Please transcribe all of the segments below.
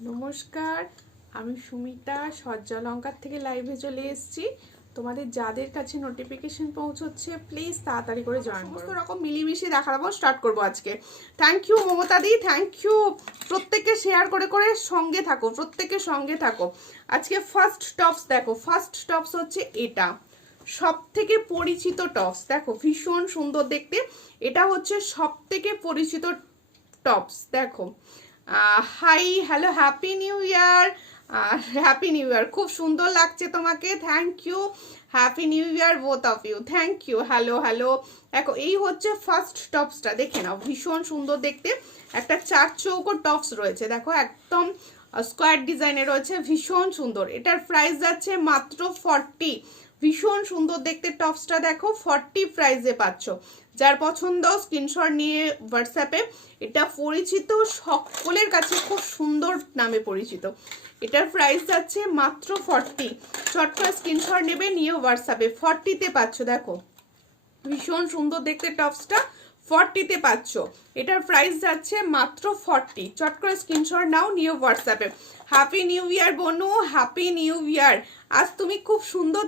নমস্কার, আমি সুমিতা সজ্জালঙ্কার থেকে লাইভে চলে এসেছি। তোমাদের যাদের কাছে নোটিফিকেশন পৌঁছচ্ছে প্লিজ তাড়াতাড়ি করে জয়েন করো। সমস্ত রকম মিলিমিশে দেখাবো, স্টার্ট করবো আজকে। Thank you Mamata di, thank you. প্রত্যেককে শেয়ার করে করে সঙ্গে থাকো, প্রত্যেকের সঙ্গে থাকো। আজকে ফার্স্ট টপস দেখো, ফার্স্ট টপস হচ্ছে এটা, সব থেকে পরিচিত টপস। দেখো ভীষণ সুন্দর দেখতে, এটা হচ্ছে সব থেকে পরিচিত টপস। দেখো hi, hello, happy new year, happy new year. খুব সুন্দর লাগছে তোমাকে, thank you. Happy new year both of you, thank you. Hello hello. দেখো এই হচ্ছে ফার্স্ট টপসটা, দেখে নাও ভীষণ সুন্দর দেখতে। একটা চার চৌকো টপস রয়েছে, দেখো একদম স্কোয়ার ডিজাইনে রয়েছে, ভীষণ সুন্দর। এটার প্রাইস যাচ্ছে মাত্র 40। ভীষণ সুন্দর দেখতে টপসটা, দেখো 40 প্রাইসে পাচ্ছ। যার পছন্দ স্ক্রিনশট নিয়ে হোয়াটসঅ্যাপে। এটা পরিচিত, সকলের কাছে খুব সুন্দর নামে পরিচিত। এটার প্রাইস যাচ্ছে মাত্র 40। শর্ট করে স্ক্রিনশট নেবে, নিয়ে হোয়াটসঅ্যাপে 40তে পাচ্ছ। দেখো ভীষণ সুন্দর দেখতে টপসটা 40তে পাচ্ছ। এটার প্রাইস যাচ্ছে মাত্র 40। চট করে স্ক্রিনশট নাও, নিয়ে হোয়াটসঅ্যাপে। হ্যাপি নিউ ইয়ার বনু, হ্যাপি নিউ ইয়ার। আজ তুমি খুব সুন্দর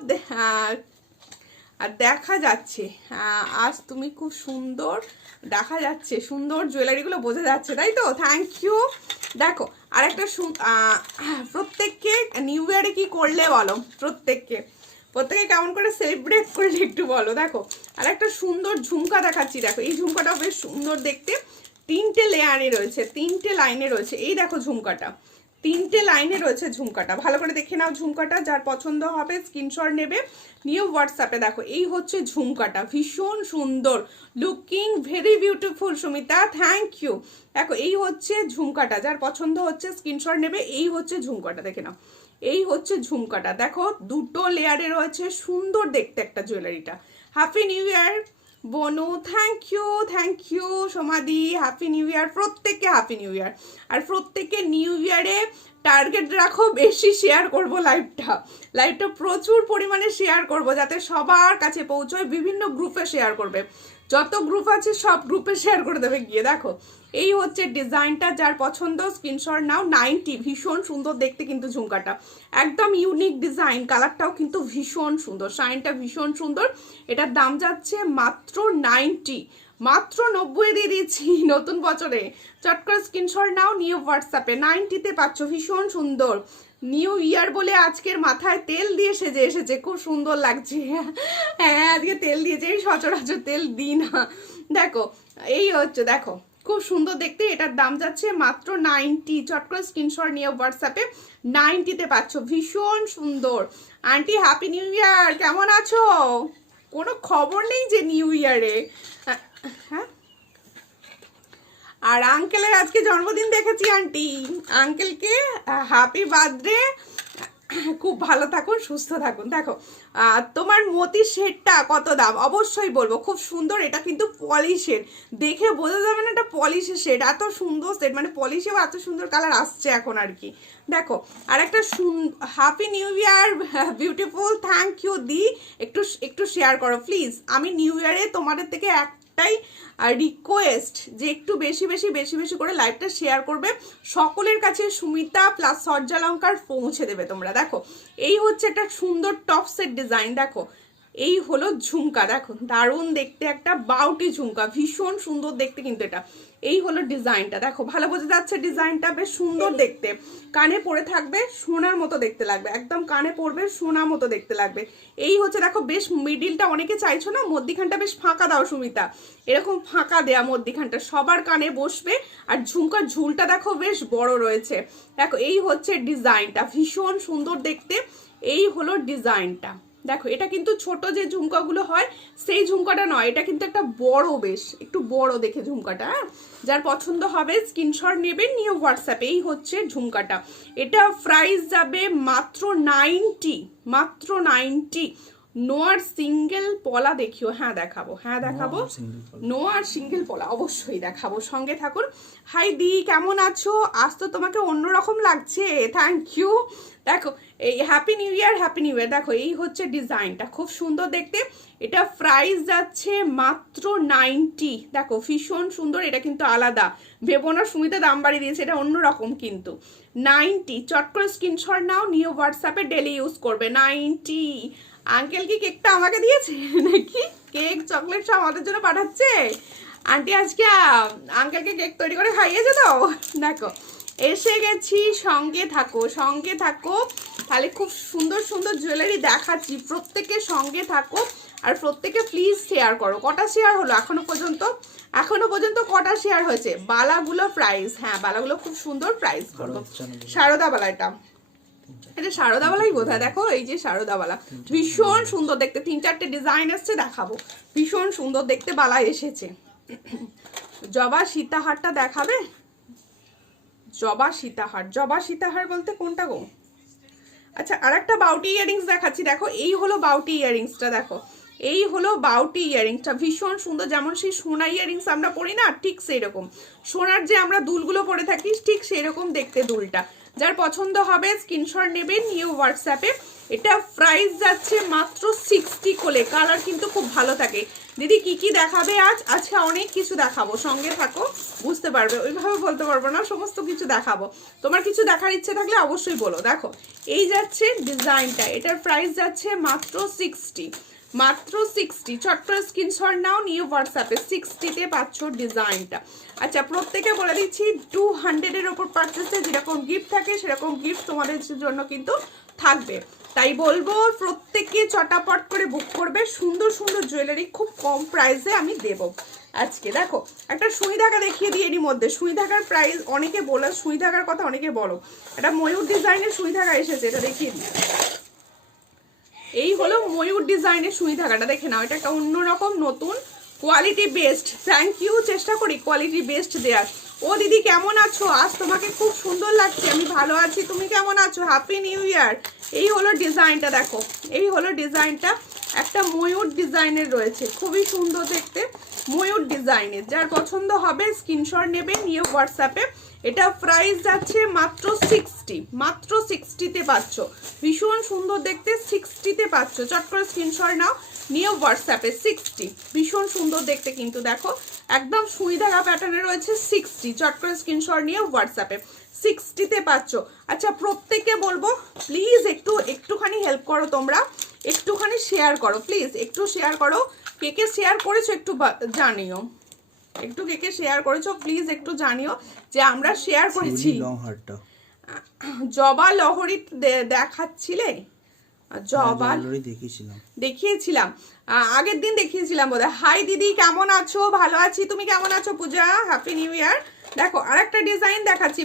আর দেখা যাচ্ছে, আজ তুমি খুব সুন্দর দেখা যাচ্ছে, সুন্দর জুয়েলারিগুলো বোঝা যাচ্ছে, তাই তো? Thank you. দেখো আর একটা প্রত্যেককে নিউ ইয়ারে কি করলে বলো, প্রত্যেককে কেমন করে সেলিব্রেট করলে একটু বলো। দেখো আর একটা সুন্দর ঝুমকা দেখাচ্ছি, দেখো এই ঝুমকাটাও বেশ সুন্দর দেখতে। 3টে লেয়ারে রয়েছে, 3টে লাইনে রয়েছে। এই দেখো ঝুমকাটা 3টে লাইনে রয়েছে, ঝুমকাটা ভালো করে দেখে নাও। ঝুমকাটা যার পছন্দ হবে স্ক্রিনশট নেবে, নিউ হোয়াটসঅ্যাপে। দেখো এই হচ্ছে ঝুমকাটা, ভীষণ সুন্দর, looking very beautiful Sumita, thank you. দেখো এই হচ্ছে ঝুমকাটা, যার পছন্দ হচ্ছে স্ক্রিনশট নেবে। এই হচ্ছে ঝুমকাটা, দেখে নাও। এই হচ্ছে ঝুমকাটা, দেখো 2টো লেয়ারে রয়েছে, সুন্দর দেখতে একটা জুয়েলারিটা। Happy new year Bonu, thank you, thank you. Samadhi, happy new year. প্রত্যেককে হ্যাপি নিউ ইয়ার। আর প্রত্যেককে নিউ ইয়ারে টার্গেট রাখো, বেশি শেয়ার করব লাইভটা প্রচুর পরিমাণে শেয়ার করব, যাতে সবার কাছে পৌঁছয়। বিভিন্ন গ্রুপে শেয়ার করবে, যত গ্রুপ আছে সব গ্রুপে শেয়ার করে দেবে গিয়ে। দেখো এই হচ্ছে ডিজাইনটা, যার পছন্দ স্ক্রিনশট নাও। 90, ভীষণ সুন্দর দেখতে কিন্তু ঝুমকাটা, একদম ইউনিক ডিজাইন। কালারটাও কিন্তু ভীষণ সুন্দর, শাইনটা ভীষণ সুন্দর। এটার দাম যাচ্ছে মাত্র 90, মাত্র 90 দিয়ে দিচ্ছি নতুন বছরে। চট করে স্ক্রিনশট নাও, নিয়ে হোয়াটসঅ্যাপে। 90তে পাচ্ছ, ভীষণ সুন্দর। নিউ ইয়ার বলে আজকের মাথায় তেল দিয়ে সেজে এসেছে, খুব সুন্দর লাগছে। হ্যাঁ আজকে তেল দিয়েছে, এই সচরাচর তেল দিই না। দেখো এই হচ্ছে, দেখো খুব সুন্দর দেখতে। এটার দাম যাচ্ছে মাত্র 90। চট করে স্ক্রিনশট নিয়ে হোয়াটসঅ্যাপে। 90তে পাচ্ছ, ভীষণ সুন্দর। আন্টি হ্যাপি নিউ ইয়ার, কেমন আছো? কোনো খবর নেই যে নিউ ইয়ারে। হ্যাঁ আর আঙ্কেলের আজকে জন্মদিন দেখেছি আন্টি, আঙ্কেলকে হ্যাপি বার্থডে। খুব ভালো থাকুন, সুস্থ থাকুন। দেখো তোমার মতি সেটটা কত দাম অবশ্যই বলবো, খুব সুন্দর। এটা কিন্তু পলিশের, দেখে বোঝা যাবে না এটা পলিশের সেট। এত সুন্দর সেট, মানে পলিশেও এত সুন্দর কালার আসছে এখন আর কি। দেখো আর একটা happy new year beautiful, thank you দি। একটু একটু শেয়ার করো প্লিজ। আমি নিউ ইয়ারে তোমাদের থেকে একটাই রিকোয়েস্ট, যে একটু বেশি বেশি বেশি বেশি করে লাইভটা শেয়ার করবে, সকলের কাছে সুমিতা প্লাস সজ্জালঙ্কার পৌঁছে দেবে তোমরা। দেখো এই হচ্ছে একটা সুন্দর টপসের ডিজাইন। দেখো এই হলো ঝুমকা, দেখো দারুণ দেখতে একটা বাউটি ঝুমকা, ভীষণ সুন্দর দেখতে কিন্তু এটা। এই হলো ডিজাইনটা, দেখো ভালো বোঝা যাচ্ছে ডিজাইনটা, বেশ সুন্দর দেখতে। কানে পরে থাকবে সোনার মতো দেখতে লাগবে, একদম কানে পড়বে সোনার মতো দেখতে লাগবে। এই হচ্ছে দেখো, বেশ মিডিলটা অনেকে চাইছো না, মধ্যিখানটা বেশ ফাঁকা দাও সুমিতা, এরকম ফাঁকা দেয়া মধ্যিখানটা, সবার কানে বসবে। আর ঝুমকার ঝুলটা দেখো বেশ বড় রয়েছে। দেখো এই হচ্ছে ডিজাইনটা, ভীষণ সুন্দর দেখতে। এই হলো ডিজাইনটা। দেখো এটা কিন্তু ছোট যে ঝুমকাগুলো হয় সেই ঝুমকাটা নয়, এটা কিন্তু একটা বড়, বেশ একটু বড় দেখে ঝুমকাটা। হ্যাঁ যার পছন্দ হবে স্ক্রিনশট নেবেন, নিয়ে হোয়াটসঅ্যাপে। এই হচ্ছে ঝুমকাটা, এটা প্রাইস যাবে মাত্র 90, মাত্র 90। নো আর সিঙ্গেল পলা দেখিও, হ্যাঁ দেখাবো, হ্যাঁ দেখাবো। নো আর সিঙ্গেল পলা অবশ্যই দেখাবো, সঙ্গে থাকুন। হাই দি, কেমন আছো? আজ তো তোমাকে অন্যরকম লাগছে, থ্যাংক ইউ। দেখো এই হ্যাপি নিউ ইয়ার। দেখো এই হচ্ছে ডিজাইনটা, খুব সুন্দর দেখতে। এটা প্রাইস যাচ্ছে মাত্র 90। দেখো ভীষণ সুন্দর, এটা কিন্তু আলাদা, ভেবো না সুমিতা দাম বাড়িয়ে দিয়েছে, এটা অন্যরকম কিন্তু। 90, চট করে স্ক্রিনশট নাও, নিয়ে হোয়াটসঅ্যাপে ডেলি ইউজ করবে। 90। আঙ্কেল কি কেকটা আমাকে দিয়েছে নাকি? কেক চকলেট সব আমাদের জন্য পাঠাচ্ছে আন্টি। আজকে আঙ্কেলকে কেক তৈরি করে খাইয়েছে তো। দেখো এসে গেছি, সঙ্গে থাকো সঙ্গে থাকো, তাহলে খুব সুন্দর সুন্দর জুয়েলারি দেখাচ্ছি, প্রত্যেকে সঙ্গে থাকো। আর প্রত্যেকে প্লিজ শেয়ার করো। কটা শেয়ার হলো এখনো পর্যন্ত কটা শেয়ার হয়েছে? বালাগুলো প্রাইস, হ্যাঁ বালাগুলো খুব সুন্দর, প্রাইস করবো। সারদা বালা, এটা সারদা বালাই বোধহয়। দেখো এই যে সারদা বালা, ভীষণ সুন্দর দেখতে, 3-4টে ডিজাইন এসছে, দেখাবো। ভীষণ সুন্দর দেখতে বালা এসেছে। জবা সীতাহারটা দেখাবে? জবা সীতাহার বলতে কোনটা গো? আচ্ছা আর একটা বাউটি ইয়ারিংস দেখাচ্ছি। দেখো এই হলো বাউটি ইয়ারিংসটা, দেখো এই হলো বাউটি ইয়ারিংসটা, ভীষণ সুন্দর। যেমন সেই সোনা ইয়ারিংস আমরা পরি না, ঠিক সেই রকম সোনার যে আমরা দুলগুলো পরে থাকি, ঠিক সেই রকম দেখতে দুলটা। যার পছন্দ হবে স্ক্রিনশট নেবেন, নিয়ে হোয়াটসঅ্যাপে। এটা প্রাইস যাচ্ছে মাত্র 60 কোলে। কালার কিন্তু খুব ভালো থাকে। দিদি কি কি দেখাবে আজকে অনেক কিছু দেখাবো, সঙ্গে থাকো বুঝতে পারবে। ওইভাবে বলতে পারবো না, সমস্ত কিছু দেখাবো। তোমার কিছু দেখার ইচ্ছে থাকলে অবশ্যই বলো। দেখো এই যাচ্ছে ডিজাইনটা, এটার প্রাইস যাচ্ছে মাত্র 60, মাত্র 60। চট করে স্ক্রিনশট নাও, নিয়ে হোয়াটসঅ্যাপে। 60-তে পাচ্ছ ডিজাইনটা। আচ্ছা প্রত্যেকে বলে দিচ্ছি 200-এর ওপর পারচেসে যেরকম গিফট থাকে সেরকম গিফট তোমাদের জন্য কিন্তু থাকবে। তাই বলবো প্রত্যেকে চটাপট করে বুক করবে। সুন্দর সুন্দর জুয়েলারি খুব কম প্রাইসে আমি দেব আজকে। দেখো একটা সুই ধাগা দেখিয়ে দিই এরই মধ্যে। সুই ধাগার প্রাইস অনেকে বলে, সুই ধাগার কথা অনেকে বলো। এটা ময়ূর ডিজাইনের সুই ধাগা এসেছে, এটা দেখিয়ে দিই। এই হলো ময়ূর ডিজাইনের সুই ধাগাটা, দেখে নাও। এটা একটা অন্যরকম নতুন কোয়ালিটি বেস্ট। থ্যাংক ইউ, চেষ্টা করি কোয়ালিটি বেস্ট দেওয়ার। ও দিদি কেমন আছো? আজ তোমাকে খুব সুন্দর লাগছে। আমি ভালো আছি, তুমি কেমন আছো? হ্যাপি নিউ ইয়ার। এই হলো ডিজাইনটা, দেখো এই হলো ডিজাইনটা। একটা ময়ূর ডিজাইনের রয়েছে, খুবই সুন্দর দেখতে, ময়ূর ডিজাইনের। যার পছন্দ হবে স্ক্রিনশট নেবে, নিয়ে হোয়াটসঅ্যাপে। এটা প্রাইস যাচ্ছে মাত্র 60, মাত্র 60-তে পাচ্ছ। ভীষণ সুন্দর দেখতে, 60-তে পাচ্ছ। চট করে স্ক্রিনশট নাও, নিয়ে হোয়াটসঅ্যাপে। 60, ভীষণ সুন্দর দেখতে কিন্তু। দেখো একদম সুই ধাগা প্যাটার্নে রয়েছে। 60, চট করে স্ক্রিনশট নিয়ে হোয়াটসঅ্যাপে। 60-তে পাচ্ছ। আচ্ছা প্রত্যেককে বলবো প্লিজ একটুখানি হেল্প করো, তোমরা একটুখানি শেয়ার করো প্লিজ, একটু শেয়ার করো। কে কে শেয়ার করেছো একটু জানিও, একটু কে কে শেয়ার করেছো প্লিজ একটু জানিও যে আমরা শেয়ার করেছি। জবা লহরি দেখাচ্ছিলে? জবা দেখিয়েছিলাম আগের দিন, দেখিয়েছিলাম বোধহয়। হাই দিদি কেমন আছো? ভালো আছি, তুমি কেমন আছো? পূজা হ্যাপি নিউ ইয়ার। দেখো আরেকটা ডিজাইন দেখাচ্ছি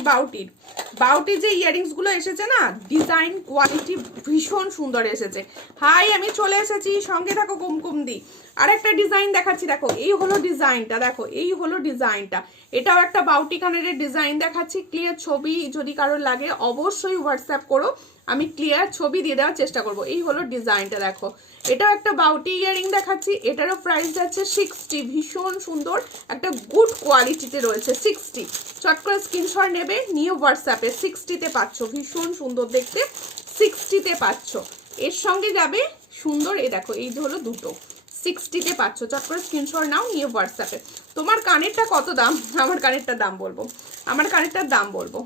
বাউটির যে ইয়ারিংস গুলো এসেছে না, ডিজাইন কোয়ালিটি ভীষণ সুন্দর এসেছে। হাই আমি চলে এসেছি, সঙ্গে থাকো কুমকুম দি। আরেকটা ডিজাইন দেখাচ্ছি, দেখো এই হলো ডিজাইনটা, দেখো এই হলো ডিজাইনটা। এটাও একটা বাউটি কানেরের ডিজাইন দেখাচ্ছি। ক্লিয়ার ছবি যদি কারোর লাগে অবশ্যই হোয়াটসঅ্যাপ করো, আমি ক্লিয়ার ছবি দিয়ে দেওয়ার চেষ্টা করব। এই হলো ডিজাইনটা, দেখো এটাও একটা বাউটি ইয়ারিং দেখাচ্ছি। এটারও প্রাইস যাচ্ছে 60, ভীষণ সুন্দর একটা গুড কোয়ালিটিতে রয়েছে। 60, চট করে স্ক্রিনশট নেবে, নিয়ে হোয়াটসঅ্যাপে। 60-তে পাচ্ছ, ভীষণ সুন্দর দেখতে, 60-তে পাচ্ছ। এর সঙ্গে যাবে সুন্দর, এই দেখো এই যে হলো দুটো, 60-তে পাচ্ছ। চট করে স্ক্রিনশট নাও, নিয়ে হোয়াটসঅ্যাপে। তোমার কানেরটা কত দাম? আমার কানেরটার দাম বলবো, আমার কানেরটার দাম বলবো।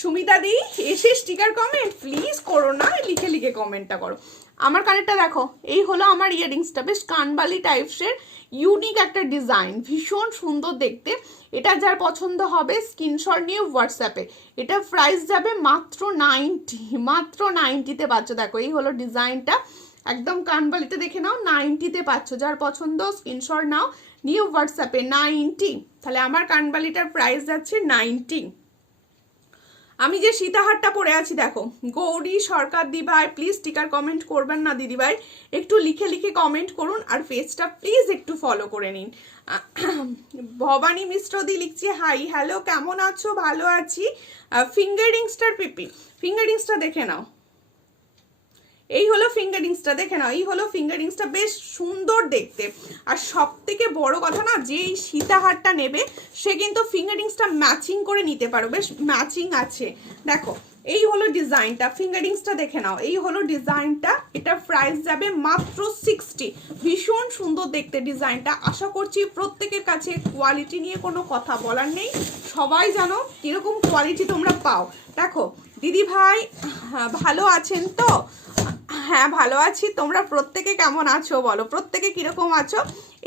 সুমিতা দি এসে স্টিকার কমেন্ট প্লিজ করো না, লিখে লিখে কমেন্টটা করো। আমার কানেরটা দেখো, এই হলো আমার ইয়ারিংসটা, বেশ কানবালি টাইপসের ইউনিক একটা ডিজাইন, ভীষণ সুন্দর দেখতে। এটা যার পছন্দ হবে স্ক্রিনশট নিয়ে হোয়াটসঅ্যাপে। এটা প্রাইস যাবে মাত্র 90, মাত্র 90-তে পাচ্ছ। দেখো এই হলো ডিজাইনটা, একদম কানবালিতে দেখে নাও। 90-তে পাচ্ছ, যার পছন্দ স্ক্রিনশট নাও, নিয়ে হোয়াটসঅ্যাপে। 90, তাহলে আমার কানবালিটার প্রাইস যাচ্ছে 90। আমি যে সীতাহারটা পরে আছি দেখো, গৌরী সরকার দিভাই প্লিজ স্টিকার কমেন্ট করবেন না দিদিভাই, একটু লিখে লিখে কমেন্ট করুন। আর পেজটা প্লিজ একটু ফলো করে নিন। ভবানী মিশ্র দি লিখছি হাই হ্যালো কেমন আছো? ভালো আছি। ফিঙ্গার রিংসটার পিপি, ফিঙ্গার রিংসটা দেখে নাও। এই হলো ফিঙ্গার রিংসটা, দেখে নাও। এই হলো ফিঙ্গার রিংসটা, বেশ সুন্দর দেখতে। আর সব থেকে বড় কথা না, যে এই সীতাহারটা নেবে সে কিন্তু ফিঙ্গার রিংসটা ম্যাচিং করে নিতে পারো, বেশ ম্যাচিং আছে। দেখো এই হলো ডিজাইনটা, ফিঙ্গারিংসটা দেখে নাও, এই হলো ডিজাইনটা। এটা প্রাইস যাবে মাত্র 60। ভীষণ সুন্দর দেখতে ডিজাইনটা। আশা করছি প্রত্যেকের কাছে কোয়ালিটি নিয়ে কোনো কথা বলার নেই, সবাই জানো কিরকম কোয়ালিটি তোমরা পাও। দেখো দিদি ভাই ভালো আছেন তো? হ্যাঁ ভালো আছি, তোমরা প্রত্যেকে কেমন আছো বলো, প্রত্যেকে কিরকম আছো?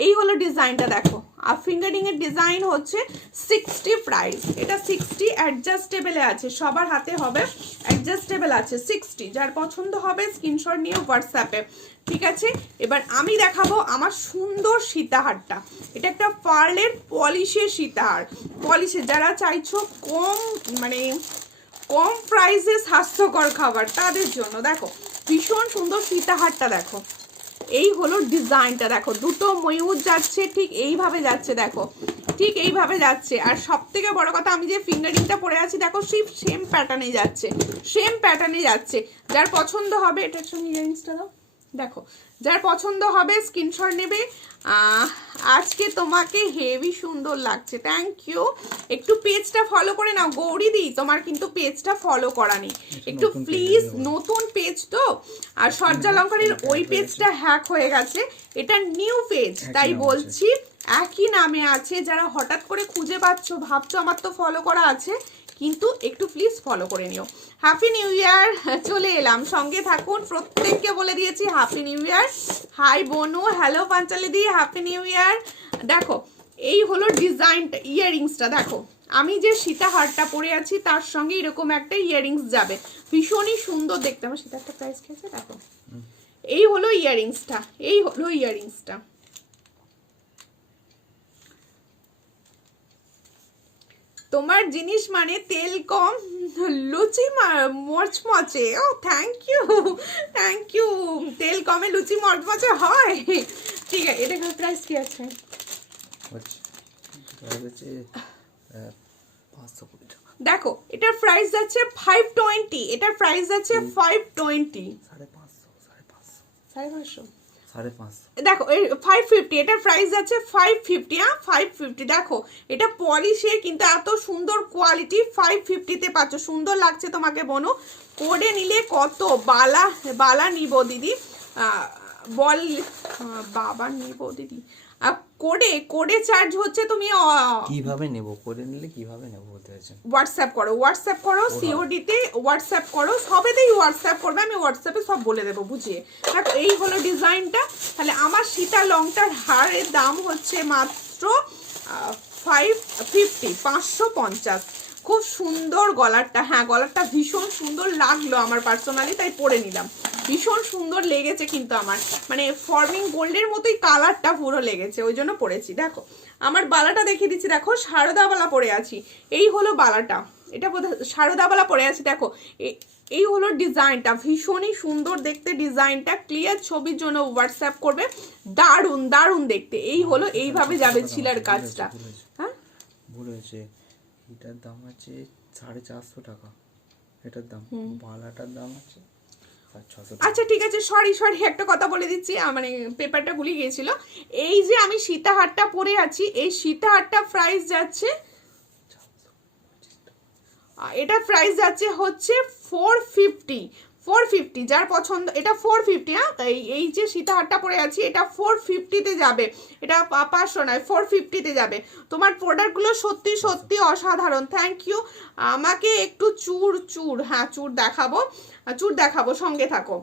এই হলো ডিজাইনটা দেখো, আর ফিঙ্গারিং এর ডিজাইন হচ্ছে 60 প্রাইস। এটা 60 অ্যাডজাস্টেবল আছে, সবার হাতে হবে, অ্যাডজাস্টেবল আছে 60। যার পছন্দ হবে স্ক্রিনশট নিয়ে হোয়াটসঅ্যাপে, ঠিক আছে? এবার আমি দেখাবো আমার সুন্দর সীতাহারটা। এটা একটা পার্লের পলিশের সীতাহার, পলিশের। যারা চাইছো কম মানে কম প্রাইসে স্বাস্থ্যকর খাবার তাদের জন্য দেখো ভীষণ সুন্দর সীতাহারটা দেখো। এই হলো ডিজাইনটা দেখো, দুটো ময়ূর যাচ্ছে, ঠিক এইভাবে যাচ্ছে দেখো, ঠিক এইভাবে যাচ্ছে। আর সব থেকে বড় কথা, আমি যে ফিঙ্গারিংটা পরে আছি দেখো সেম প্যাটার্নে যাচ্ছে, সেম প্যাটার্নে যাচ্ছে। যার পছন্দ হবে, এটার সঙ্গে ইয়ারিংসটা দাও দেখো, যার পছন্দ হবে স্ক্রিনশট নেবে। আজকে তোমাকে হেভি সুন্দর লাগছে, থ্যাংক ইউ। একটু পেজটা ফলো করে নাও গৌরী দি, তোমার কিন্তু পেজটা ফলো করা নেই, একটু প্লিজ। নতুন পেজ তো, আর সজ্জালঙ্কারের ওই পেজটা হ্যাক হয়ে গেছে, এটা নিউ পেজ, তাই বলছি একই নামে আছে। যারা হঠাৎ করে খুঁজে পাচ্ছ, ভাবছো আমার তো ফলো করা আছে, কিন্তু একটু প্লিজ ফলো করে নিও। হ্যাপি নিউ ইয়ার, চলে এলাম, সঙ্গে থাকুন। প্রত্যেককে বলে দিয়েছি হ্যাপি নিউ ইয়ার। হাই বনু, হ্যালো পাঞ্চালি দি, হ্যাপি নিউ ইয়ার। দেখো এই হলো ডিজাইনটা, ইয়ারিংসটা দেখো, আমি যে সীতাহারটা পরে আছি তার সঙ্গে এরকম একটা ইয়ারিংস যাবে, ভীষণই সুন্দর দেখতে। আমার সীতাহারটা প্রাইস খেয়েছে দেখো, এই হলো ইয়ারিংসটা, এই হলো ইয়ারিংসটা। তোমার জিনিস মানে তেল কম, লুচি মচমচে। ও থ্যাংক ইউ, থ্যাংক ইউ। তেল কমে লুচি মচমচে হয়, ঠিক আছে। এটা প্রাইস কি আছে? দেখো এটার প্রাইস যাচ্ছে 520, এটার প্রাইস যাচ্ছে 520, 550, দেখো 550, এটার প্রাইস আছে 550। 550 দেখো, এটা পলিশের কিন্তু এত সুন্দর কোয়ালিটি, 550-তে পাচ্ছ। সুন্দর লাগছে তোমাকে বনো, কোডে নিলে কত বালা বালা নিব দিদি, বল বাবা নিব দিদি। কোডে চার্জ হচ্ছে, তুমি কিভাবে নেব, কোডে নিলে কিভাবে নেব বলতে চাইছেন? হোয়াটসঅ্যাপ করো সিওডি তে হোয়াটসঅ্যাপ করো, সবেতেই হোয়াটসঅ্যাপ করবে, আমি হোয়াটসঅ্যাপে সব বলে দেবো বুঝিয়ে। দেখো এই হলো ডিজাইনটা। তাহলে আমার সীতা লংটার হারের দাম হচ্ছে মাত্র 550, 550। খুব সুন্দর গলারটা, হ্যাঁ গলারটা ভীষণ সুন্দর লাগলো আমার পার্সোনালি, তাই পরে নিলাম। ভীষণ সুন্দর লেগেছে কিন্তু আমার, মানে ফর্মিং গোল্ডের মতোই কালারটা পুরো লেগেছে, ওই জন্য পরেছি। দেখো আমার বালাটা দেখিয়ে দিচ্ছি, দেখো সারদাবালা পরে আছি, এই হলো বালাটা, এটা বোধহয় সারদাবালা পরে আছি। দেখো এই হলো ডিজাইনটা, ভীষণই সুন্দর দেখতে ডিজাইনটা। ক্লিয়ার ছবির জন্য হোয়াটসঅ্যাপ করবে, দারুণ দারুণ দেখতে। এই হলো এইভাবে যাবে ছিলার কাজটা। হ্যাঁ ভুল হয়েছে, এটার দাম আছে 450 টাকা, এটার দাম, বালাটার দাম আছে। আচ্ছা ঠিক আছে, সরি একটা কথা বলে দিচ্ছি, মানে পেপারটা ভুলে গিয়েছিল। এই যে আমি সীতাহারটা পরে আছি, এই সীতাহারটা প্রাইস যাচ্ছে, এটা প্রাইস যাচ্ছে হচ্ছে 450। যার পছন্দ, এটা 450। হ্যাঁ এই যে সীতাহারটা পরে আছি, এটা 450-তে যাবে, এটা 500 নয়, 450-তে যাবে। তোমার প্রোডাক্টগুলো সত্যি সত্যি অসাধারণ, থ্যাংক ইউ। আমাকে একটু চুর, হ্যাঁ চুর দেখাবো, সঙ্গে থাকো।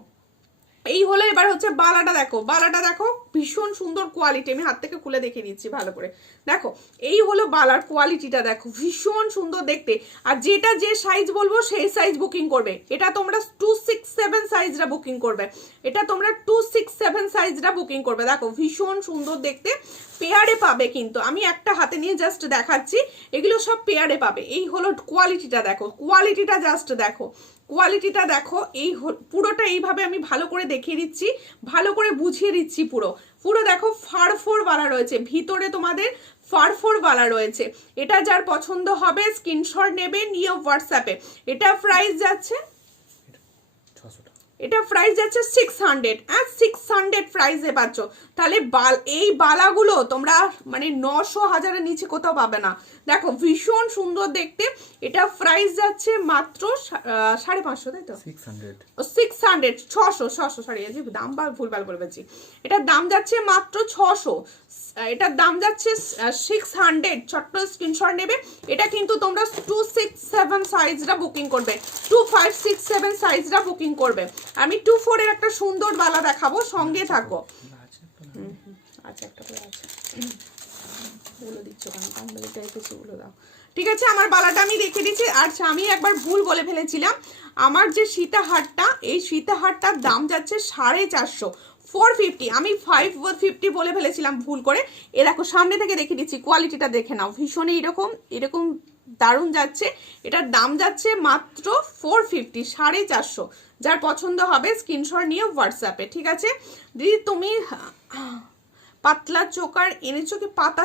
এই হলো, এবার হচ্ছে বালাটা দেখো, বালাটা দেখো ভীষণ সুন্দর কোয়ালিটি, আমি হাত থেকে খুলে দেখিয়ে দিচ্ছি ভালো করে। দেখো এই হলো বালার কোয়ালিটিটা, দেখো ভীষণ সুন্দর দেখতে। আর যেটা যে সাইজ বলবো সেই সাইজ বুকিং করবে। এটা তোমরা 267 সাইজটা বুকিং করবে, এটা তোমরা 267 সাইজটা বুকিং করবে। দেখো ভীষণ সুন্দর দেখতে, পেয়ারে পাবে কিন্তু, আমি একটা হাতে নিয়ে জাস্ট দেখাচ্ছি, এগুলো সব পেয়ারে পাবে। এই হলো কোয়ালিটিটা দেখো, কোয়ালিটিটা জাস্ট দেখো, কোয়ালিটিটা দেখো। এই পুরোটা এইভাবে আমি ভালো করে দেখিয়ে দিচ্ছি, ভালো করে বুঝিয়ে দিচ্ছি। পুরো দেখো ফারফোর বালা রয়েছে, ভিতরে তোমাদের ফারফোর বালা রয়েছে। এটা যার পছন্দ হবে স্ক্রিনশট নেবে, নিয়ে হোয়াটসঅ্যাপে। এটা প্রাইস যাচ্ছে এটা প্রাইস যাচ্ছে 600, হ্যাঁ 600 প্রাইসে পাচ্ছ। তাহলে এই বালাগুলো তোমরা মানে 900-1000-এর নিচে কোথাও পাবে না। দেখো ভীষণ সুন্দর দেখতে। এটা প্রাইস যাচ্ছে মাত্র 550, তাই তো? 600 600 সরি, আজ দাম ভুলভাল করে ফেলছি। এটার দাম যাচ্ছে মাত্র 600, এটার দাম যাচ্ছে 600। ছোট্ট স্ক্রিনশট নেবে। এটা কিন্তু তোমরা 267 সাইজটা বুকিং করবে, 2567 সাইজটা বুকিং করবে। আমি 24 এর একটা সুন্দর বালা দেখাবো, সঙ্গে থাকো। আচ্ছা একটা করে আছে, বলে দিচ্ছ কেন? কাম্বালি টাইপের সেগুলো দাও। ঠিক আছে, আমার বালাটা আমি রেখে দিচ্ছি। আচ্ছা আমি একবার ভুল বলে ফেলেছিলাম, আমার যে সীতাহারটা, এই সীতাহারটার দাম যাচ্ছে 450, 450। আমি 550 বলে ফেলেছিলাম ভুল করে। এ দেখো সামনে থেকে দেখে দিচ্ছি, কোয়ালিটিটা দেখে নাও, ভীষণ এরকম দারুণ যাচ্ছে। এটার দাম যাচ্ছে মাত্র 450, 450। যার পছন্দ হবে স্ক্রিনশট নিয়ে হোয়াটসঅ্যাপে। ঠিক আছে দিদি, তুমি পাতলা চোকার এনেছো কি? পাতা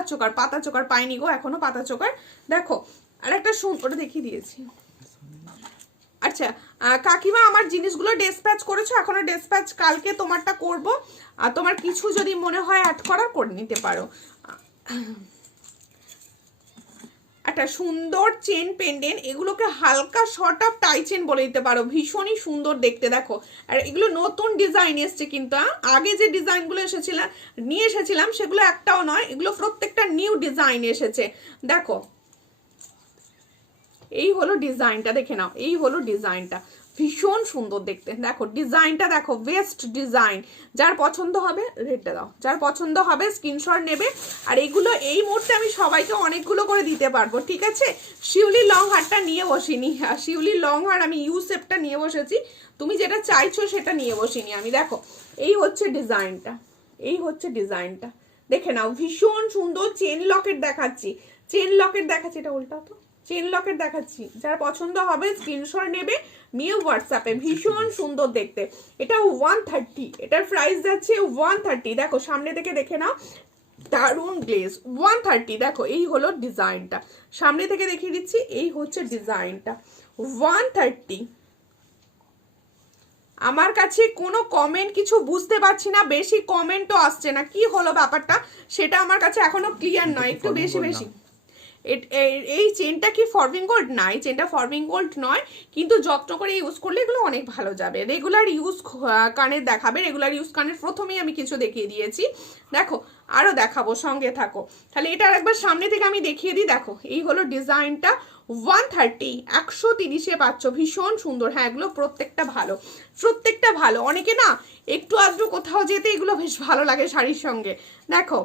চোকার পাইনি গো এখনো, পাতা চোকার। দেখো আর একটা ওটা দেখিয়ে দিয়েছি। আচ্ছা কাকিমা, আমার জিনিসগুলো ডিসপ্যাচ করেছো? এখনো ডিসপ্যাচ, কালকে তোমারটা করব। আর তোমার কিছু যদি মনে হয় অ্যাড করা করে নিতে পারো। একটা সুন্দর চেন পেন্ডেন্ট, এগুলোকে হালকা শর্ট অফ টাই চেন বলে দিতে পারো, ভীষণই সুন্দর দেখতে। দেখো আর এগুলো নতুন ডিজাইন এসছে কিন্তু, আগে যে ডিজাইনগুলো নিয়ে এসেছিলাম সেগুলো একটাও নয়, এগুলো প্রত্যেকটা নিউ ডিজাইন এসেছে। দেখো এই হলো ডিজাইনটা, দেখে নাও, এই হলো ডিজাইনটা, ভীষণ সুন্দর দেখতে। দেখো ডিজাইনটা দেখো, বেস্ট ডিজাইন। যার পছন্দ হবে রেটটা দাও, যার পছন্দ হবে স্ক্রিনশট নেবে। আর এগুলো এই মুহূর্তে আমি সবাইকে অনেকগুলো করে দিতে পারবো। ঠিক আছে, শিউলি লং হারটা নিয়ে বসিনি, আর শিউলি লং হার আমি ইউ শেপটা নিয়ে বসেছি। তুমি যেটা চাইছো সেটা নিয়ে বসিনি আমি। দেখো এই হচ্ছে ডিজাইনটা, এই হচ্ছে ডিজাইনটা, দেখে নাও, ভীষণ সুন্দর। চেন লকেট দেখাচ্ছি, চেন লকেট দেখাচ্ছি, এটা উল্টা তো, চেন লকেট দেখাচ্ছি। যার পছন্দ হবে স্ক্রিনশট নেবে, নিউ হোয়াটসঅ্যাপে। ভীষণ সুন্দর দেখতে। এটা 130, এটার প্রাইস যাচ্ছে 130। দেখো সামনে থেকে দেখে নাও, দারুণ গ্লেজ, 130। দেখো এই হলো ডিজাইনটা, সামনে থেকে দেখিয়ে দিচ্ছি, এই হচ্ছে ডিজাইনটা 130। আমার কাছে কোনো কমেন্ট কিছু বুঝতে পারছি না, বেশি কমেন্টও আসছে না, কি হলো ব্যাপারটা সেটা আমার কাছে এখনো ক্লিয়ার নয়, একটু বেশি। এই চেনটা কি ফরমিং গোল্ড? না, এই চেনটা ফরমিং গোল্ড নয়, কিন্তু যত্ন করে ইউজ করলে এগুলো অনেক ভালো যাবে। রেগুলার ইউজ কানের দেখাবে, রেগুলার ইউজ কানের প্রথমেই আমি কিছু দেখিয়ে দিয়েছি। দেখো আরও দেখাবো, সঙ্গে থাকো। তাহলে এটা একবার সামনে থেকে আমি দেখিয়ে দিই। দেখো এই হলো ডিজাইনটা, 130, 130-এ পাচ্ছ, ভীষণ সুন্দর। হ্যাঁ এগুলো প্রত্যেকটা ভালো, প্রত্যেকটা ভালো। অনেকে না একটু আধটু কোথাও যেতে এগুলো বেশ ভালো লাগে শাড়ির সঙ্গে। দেখো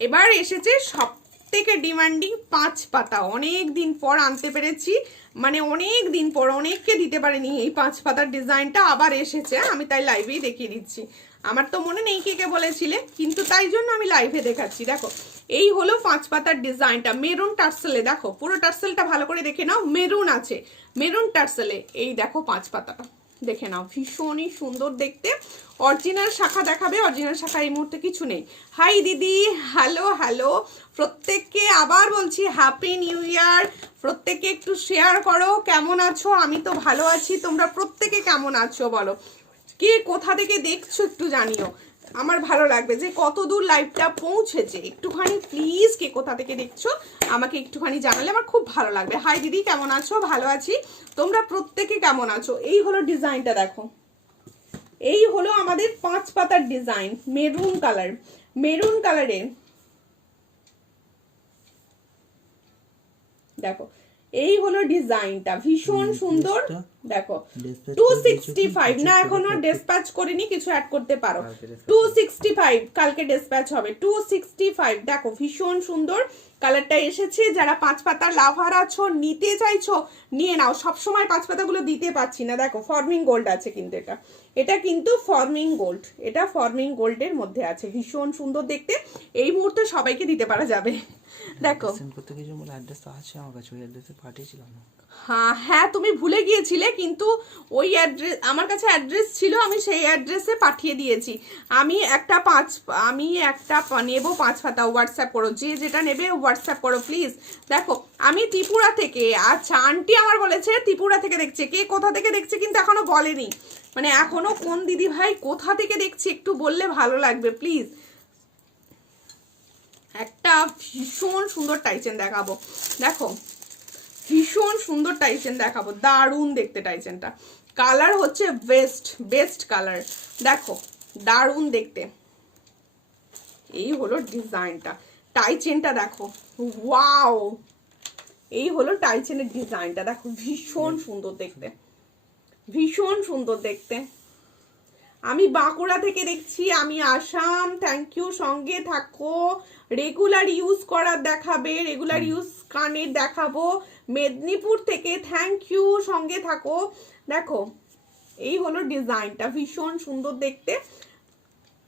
এবার এসেছে সব থেকে ডিমান্ডিং 5 পাতা, অনেক দিন পর আনতে পেরেছি, মানে অনেক দিন পর, অনেককে দিতে পারিনি এই 5 পাতার ডিজাইনটা, আবার এসেছে। আমি তাই লাইভেই দেখিয়ে দিচ্ছি, আমার তো মনে নেই কে কে বলেছিলে, কিন্তু তাই জন্য আমি লাইভে দেখাচ্ছি। দেখো এই হলো 5 পাতার ডিজাইনটা, মেরুন টার্সেলে। দেখো পুরো টার্সেলটা ভালো করে দেখে নাও, মেরুন আছে, মেরুন টার্সেলে। এই দেখো 5 পাতাটা দেখে নাও, ভীষণই সুন্দর দেখতে। অরিজিনাল শাখা দেখাবে, অরিজিনাল শাখা এই মুহূর্তে কিছু নেই। হাই দিদি, হ্যালো হ্যালো, প্রত্যেককে আবার বলছি হ্যাপি নিউ ইয়ার। প্রত্যেকে একটু শেয়ার করো, কেমন আছো? আমি তো ভালো আছি, তোমরা প্রত্যেকে কেমন আছো বলো, কে কোথা থেকে দেখছো একটু জানিও, আমার ভালো লাগবে যে কত দূর লাইভটা পৌঁছেছে। একটুখানি প্লিজ কে কোথা থেকে দেখছো আমাকে একটুখানি জানালে আমার খুব ভালো লাগবে। হাই দিদি, কেমন আছো? ভালো আছি, তোমরা প্রত্যেকে কেমন আছো? এই হলো ডিজাইনটা, দেখো এই হলো আমাদের 5 পাতার ডিজাইন, মেরুন কালার, মেরুন কালারে। দেখো এই হলো ডিজাইনটা, ভীষণ সুন্দর। দেখো 265, না এখনো ডিসপ্যাচ করিনি, কিছু অ্যাড করতে পারো। 265 কালকে ডিসপ্যাচ হবে, 265। দেখো ভীষণ সুন্দর কালারটা এসেছে। যারা 5 পাতার লাভার আছো, নিতে চাইছো নিয়ে নাও, সবসময় 5 পাতাগুলো দিতে পারছি না। দেখো ফর্মিং গোল্ড আছে কিন্তু, এটা কিন্তু ফর্মিং গোল্ড, এটা ফর্মিং গোল্ডের মধ্যে আছে, ভীষণ সুন্দর দেখতে। এই মুহূর্তে সবাইকে দিতে পারা যাবে, দেখো সেন্ড করতে কিছু বলে অ্যাড্রেস আছে আমার কাছে, ওই অ্যাড্রেসে পাঠিয়েছিলাম না। হ্যাঁ হ্যাঁ, তুমি ভুলে গিয়েছিলে, কিন্তু ওই অ্যাড্রেস আমার কাছে অ্যাড্রেস ছিল, আমি সেই অ্যাড্রেসে পাঠিয়ে দিয়েছি। আমি একটা নেব 5 পাতা, হোয়াটসঅ্যাপ করো, যে যেটা নেবে হোয়াটসঅ্যাপ করো প্লিজ। দেখো আমি ত্রিপুরা থেকে, আচ্ছা আন্টি আমার বলেছে ত্রিপুরা থেকে দেখছে, কে কোথা থেকে দেখছে কিন্তু এখনো বলেনি, মানে এখনো কোন দিদি ভাই কোথা থেকে দেখছে একটু বললে ভালো লাগবে প্লিজ। একটা ভীষণ সুন্দর টাইচেন দেখাবো, দেখো ভীষণ সুন্দর টাইচেন দেখাবো, দারুণ দেখতে টাইচেনটা, কালার হচ্ছে বেস্ট কালার, দেখো দারুণ দেখতে। এই হলো ডিজাইনটা, টাইচেনটা দেখো, ওয়াও, এই হলো টাইচেনের ডিজাইনটা, দেখো ভীষণ সুন্দর দেখতে, ভীষণ সুন্দর দেখতে। আমি বাঁকুড়া থেকে দেখছি, আমি আসাম, থ্যাংক ইউ, সঙ্গে থাকো। রেগুলার ইউজ করার দেখাবে, রেগুলার ইউজ কানের দেখাবো, মেদিনীপুর থেকে থ্যাংক ইউ, সঙ্গে থাকো। দেখো এই হলো ডিজাইনটা, ভীষণ সুন্দর দেখতে,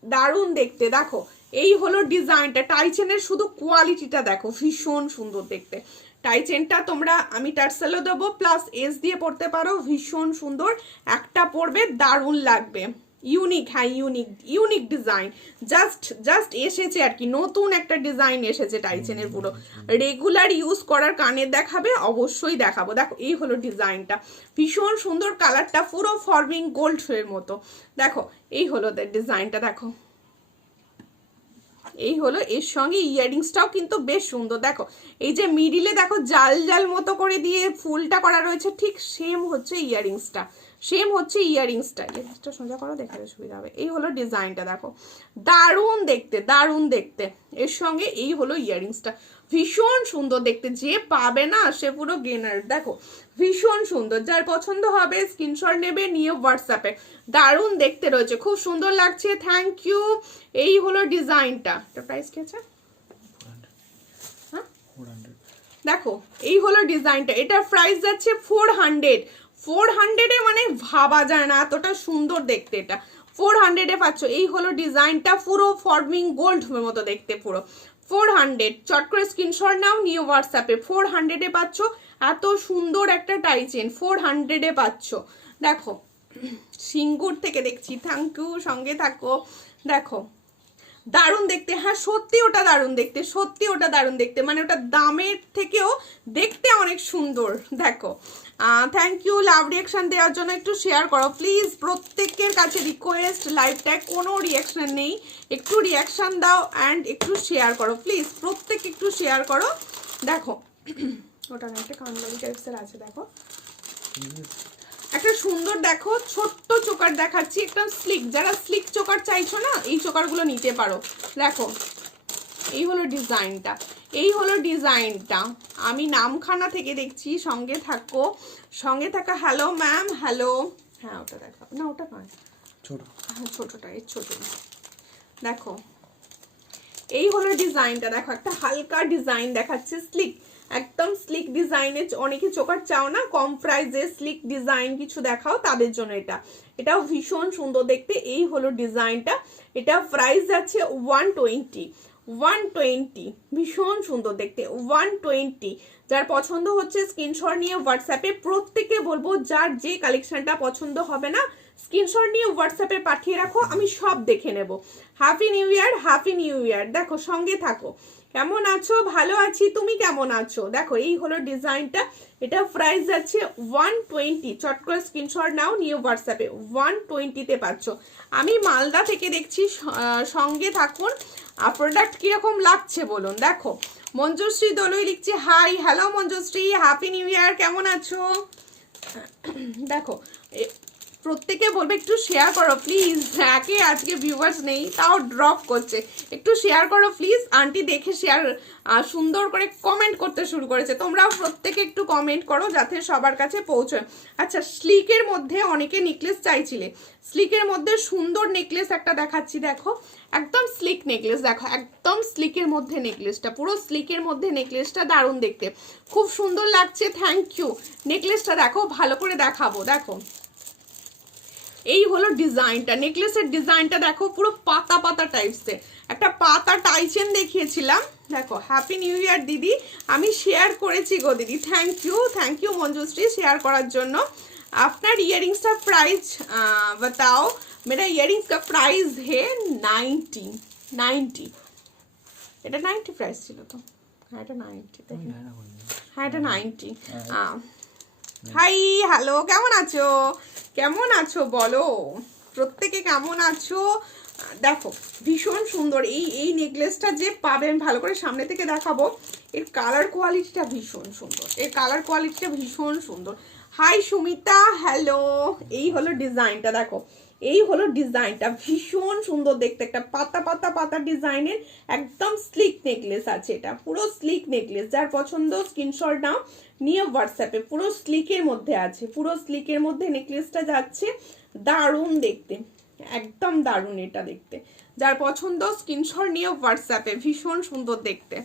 দারুণ দেখতে, দেখো এই হলো ডিজাইনটা, টাইচেনের শুধু কোয়ালিটিটা দেখো, ভীষণ সুন্দর দেখতে। টাইচেনটা তোমরা, আমি টার্সেলও দেবো, প্লাস এস দিয়ে পড়তে পারো, ভীষণ সুন্দর একটা পরবে, দারুণ লাগবে, ইউনিক, হ্যাঁ ইউনিক ডিজাইন, জাস্ট এসেছে আর কি, নতুন একটা ডিজাইন এসেছে টাইচেনের, পুরো রেগুলার ইউজ করার কানের দেখাবে, অবশ্যই দেখাবো। দেখো এই হলো ডিজাইনটা, ভীষণ সুন্দর, কালারটা পুরো ফর্মিং গোল্ড এর মতো, দেখো এই হলো ডিজাইনটা, দেখো এই হলো, এর সঙ্গে ইয়াররিংসটাও কিন্তু বেশ সুন্দর, দেখো এই যে মিডিলে দেখো জাল জাল মতো করে দিয়ে ফুলটা করা রয়েছে, ঠিক সেম হচ্ছে ইয়াররিংসটা, ইয়াররিংসটা সোজা করো, দেখাতে সুবিধা হবে। এই হলো ডিজাইনটা, দেখো দারুণ দেখতে, এর সঙ্গে এই হলো ইয়াররিংসটা, ভীষণ সুন্দর দেখতে, যে পাবে না সে পুরো গেনার, দেখো ভীষণ সুন্দর, যার পছন্দ হবে স্ক্রিনশট নেবে, নিয়ে হোয়াটসঅ্যাপে, দারুণ দেখতে রয়েছে, খুব সুন্দর লাগছে, থ্যাংক ইউ। এই হলো ডিজাইনটা, এটা প্রাইস কি আছে? হ্যাঁ 400। দেখো এই হলো ডিজাইনটা, এটার প্রাইস যাচ্ছে 400 মানে ভাবা যায় না এতটা সুন্দর দেখতে, এটা 400 পাচ্ছ। এই হলো ডিজাইনটা, পুরো ফর্মিং গোল্ড মতো দেখতে, পুরো 400, চট করে স্ক্রিনশট নাও, নিয়ে হোয়াটসঅ্যাপে, 400 পাচ্ছ, এত সুন্দর একটা টাইচেন 400 পাচ্ছ। দেখো সিঙ্গুর থেকে দেখছি, থ্যাংক ইউ, সঙ্গে থাকো, দেখো দারুণ দেখতে, হ্যাঁ সত্যি ওটা দারুণ দেখতে, মানে ওটা দামের থেকেও দেখতে অনেক সুন্দর, দেখো থ্যাংক ইউ। লাভ রিয়াকশন দেওয়ার জন্য একটু শেয়ার করো প্লিজ, প্রত্যেকের কাছে রিকোয়েস্ট, লাইভটায় কোনো রিয়াকশন নেই, একটু রিয়াকশন দাও অ্যান্ড একটু শেয়ার করো প্লিজ, প্রত্যেক একটু শেয়ার করো। দেখো ওটা না, একটা কানবালি টাইপসের আছে, দেখো একটা সুন্দর, দেখো ছোট্ট চোকার দেখাচ্ছি, একদম স্লিক, যারা স্লিক চোকার চাইছো না এই চোকারগুলো নিতে পারো। দেখো এই হলো ডিজাইনটা, আমি নামখানা থেকে দেখছি, সঙ্গে থাকা। হ্যালো ম্যাম, হ্যালো, হ্যাঁ ওটা দেখো না, ওটা নয়, ছোটটা, এই ছোট, দেখো এই হলো ডিজাইনটা, দেখো একটা হালকা ডিজাইন দেখাচ্ছে, স্লিক, একদম স্লিক ডিজাইনে, অনেকে চোকার চাও না, কম প্রাইসে স্লিক ডিজাইন কিছু দেখাও, তাদের জন্য এটাও ভীষণ সুন্দর দেখতে। এই হলো ডিজাইনটা, এটা প্রাইস আছে 120, ভীষণ সুন্দর দেখতে, 120। যার পছন্দ হচ্ছে স্ক্রিনশট নিয়ে হোয়াটসঅ্যাপে, প্রত্যেকে বলবো যার যে কালেকশনটা পছন্দ হবে না স্ক্রিনশট নিয়ে হোয়াটসঅ্যাপে পাঠিয়ে রাখো, আমি সব দেখে নেব। হ্যাপি নিউ ইয়ার, দেখো সঙ্গে থাকো, কেমন আছো? ভালো আছি, তুমি কেমন আছো? দেখো এই হলো ডিজাইনটা, এটা প্রাইস আছে 120, চট করে স্ক্রিনশট নাও, নিয়ে হোয়াটসঅ্যাপে, 120-তে পাচ্ছ। আমি মালদা থেকে দেখছি, সঙ্গে থাকুন। প্রোডাক্ট কিরকম লাগছে বলুন। দেখো মঞ্জুশ্রী দলুই লিখছে, hi, hello Manjushree, happy new year, কেমন আছো? দেখো প্রত্যেকে বলবে একটু শেয়ার করো প্লিজ, একে আজকে ভিউয়ার্স নেই, তাও ড্রপ করছে, একটু শেয়ার করো প্লিজ। আন্টি দেখে শেয়ার সুন্দর করে কমেন্ট করতে শুরু করেছে, তোমরাও প্রত্যেকে একটু কমেন্ট করো যাতে সবার কাছে পৌঁছয়। আচ্ছা, স্লিকের মধ্যে অনেকে নেকলেস চাইছিলে, স্লিকের মধ্যে সুন্দর নেকলেস একটা দেখাচ্ছি, দেখো একদম স্লিক নেকলেস, দেখো একদম স্লিকের মধ্যে নেকলেসটা, পুরো স্লিকের মধ্যে নেকলেসটা, দারুণ দেখতে, খুব সুন্দর লাগছে, থ্যাংক ইউ। নেকলেসটা দেখো, ভালো করে দেখাবো, দেখো এই হলো ডিজাইনটা, নেকলেসের ডিজাইনটা দেখো, পুরো পাতা পাতা টাইপসের একটা পাতা টাইচেন দেখিয়েছিলাম। দেখো হ্যাপি নিউ ইয়ার দিদি, আমি শেয়ার করেছি গো দিদি, থ্যাংক ইউ মঞ্জুশ্রী শেয়ার করার জন্য। আপনার ইয়াरिंग्स का प्राइस बताओ। मेरा ইয়ারিংস का प्राइस है 90। এটা 90 প্রাইস ছিল তো, হ্যাঁ এটা 90, হ্যাঁ এটা 90। হাই হ্যালো, কেমন আছো বলো, প্রত্যেকে কেমন আছো? দেখো ভীষণ সুন্দর এই নেকলেসটা যে পাবেন, ভালো করে সামনে থেকে দেখাবো, এর কালার কোয়ালিটিটা ভীষণ সুন্দর। Hi Sumita, hello. এই হলো ডিজাইনটা, দেখো এই হলো ডিজাইনটা, ভীষণ সুন্দর দেখতে, একটা পাতা পাতা পাতা ডিজাইনের একদম স্লিক নেকলেস আছে, এটা পুরো স্লিক নেকলেস। যার পছন্দ স্ক্রিনশট নাও, নিয়ে হোয়াটসঅ্যাপে। পুরো স্লিকের মধ্যে আছে, পুরো স্লিকের মধ্যে নেকলেসটা যাচ্ছে, দারুণ দেখতে, একদম দারুণ এটা দেখতে। যার পছন্দ স্ক্রিনশট নিয়ে হোয়াটসঅ্যাপে, ভীষণ সুন্দর দেখতে।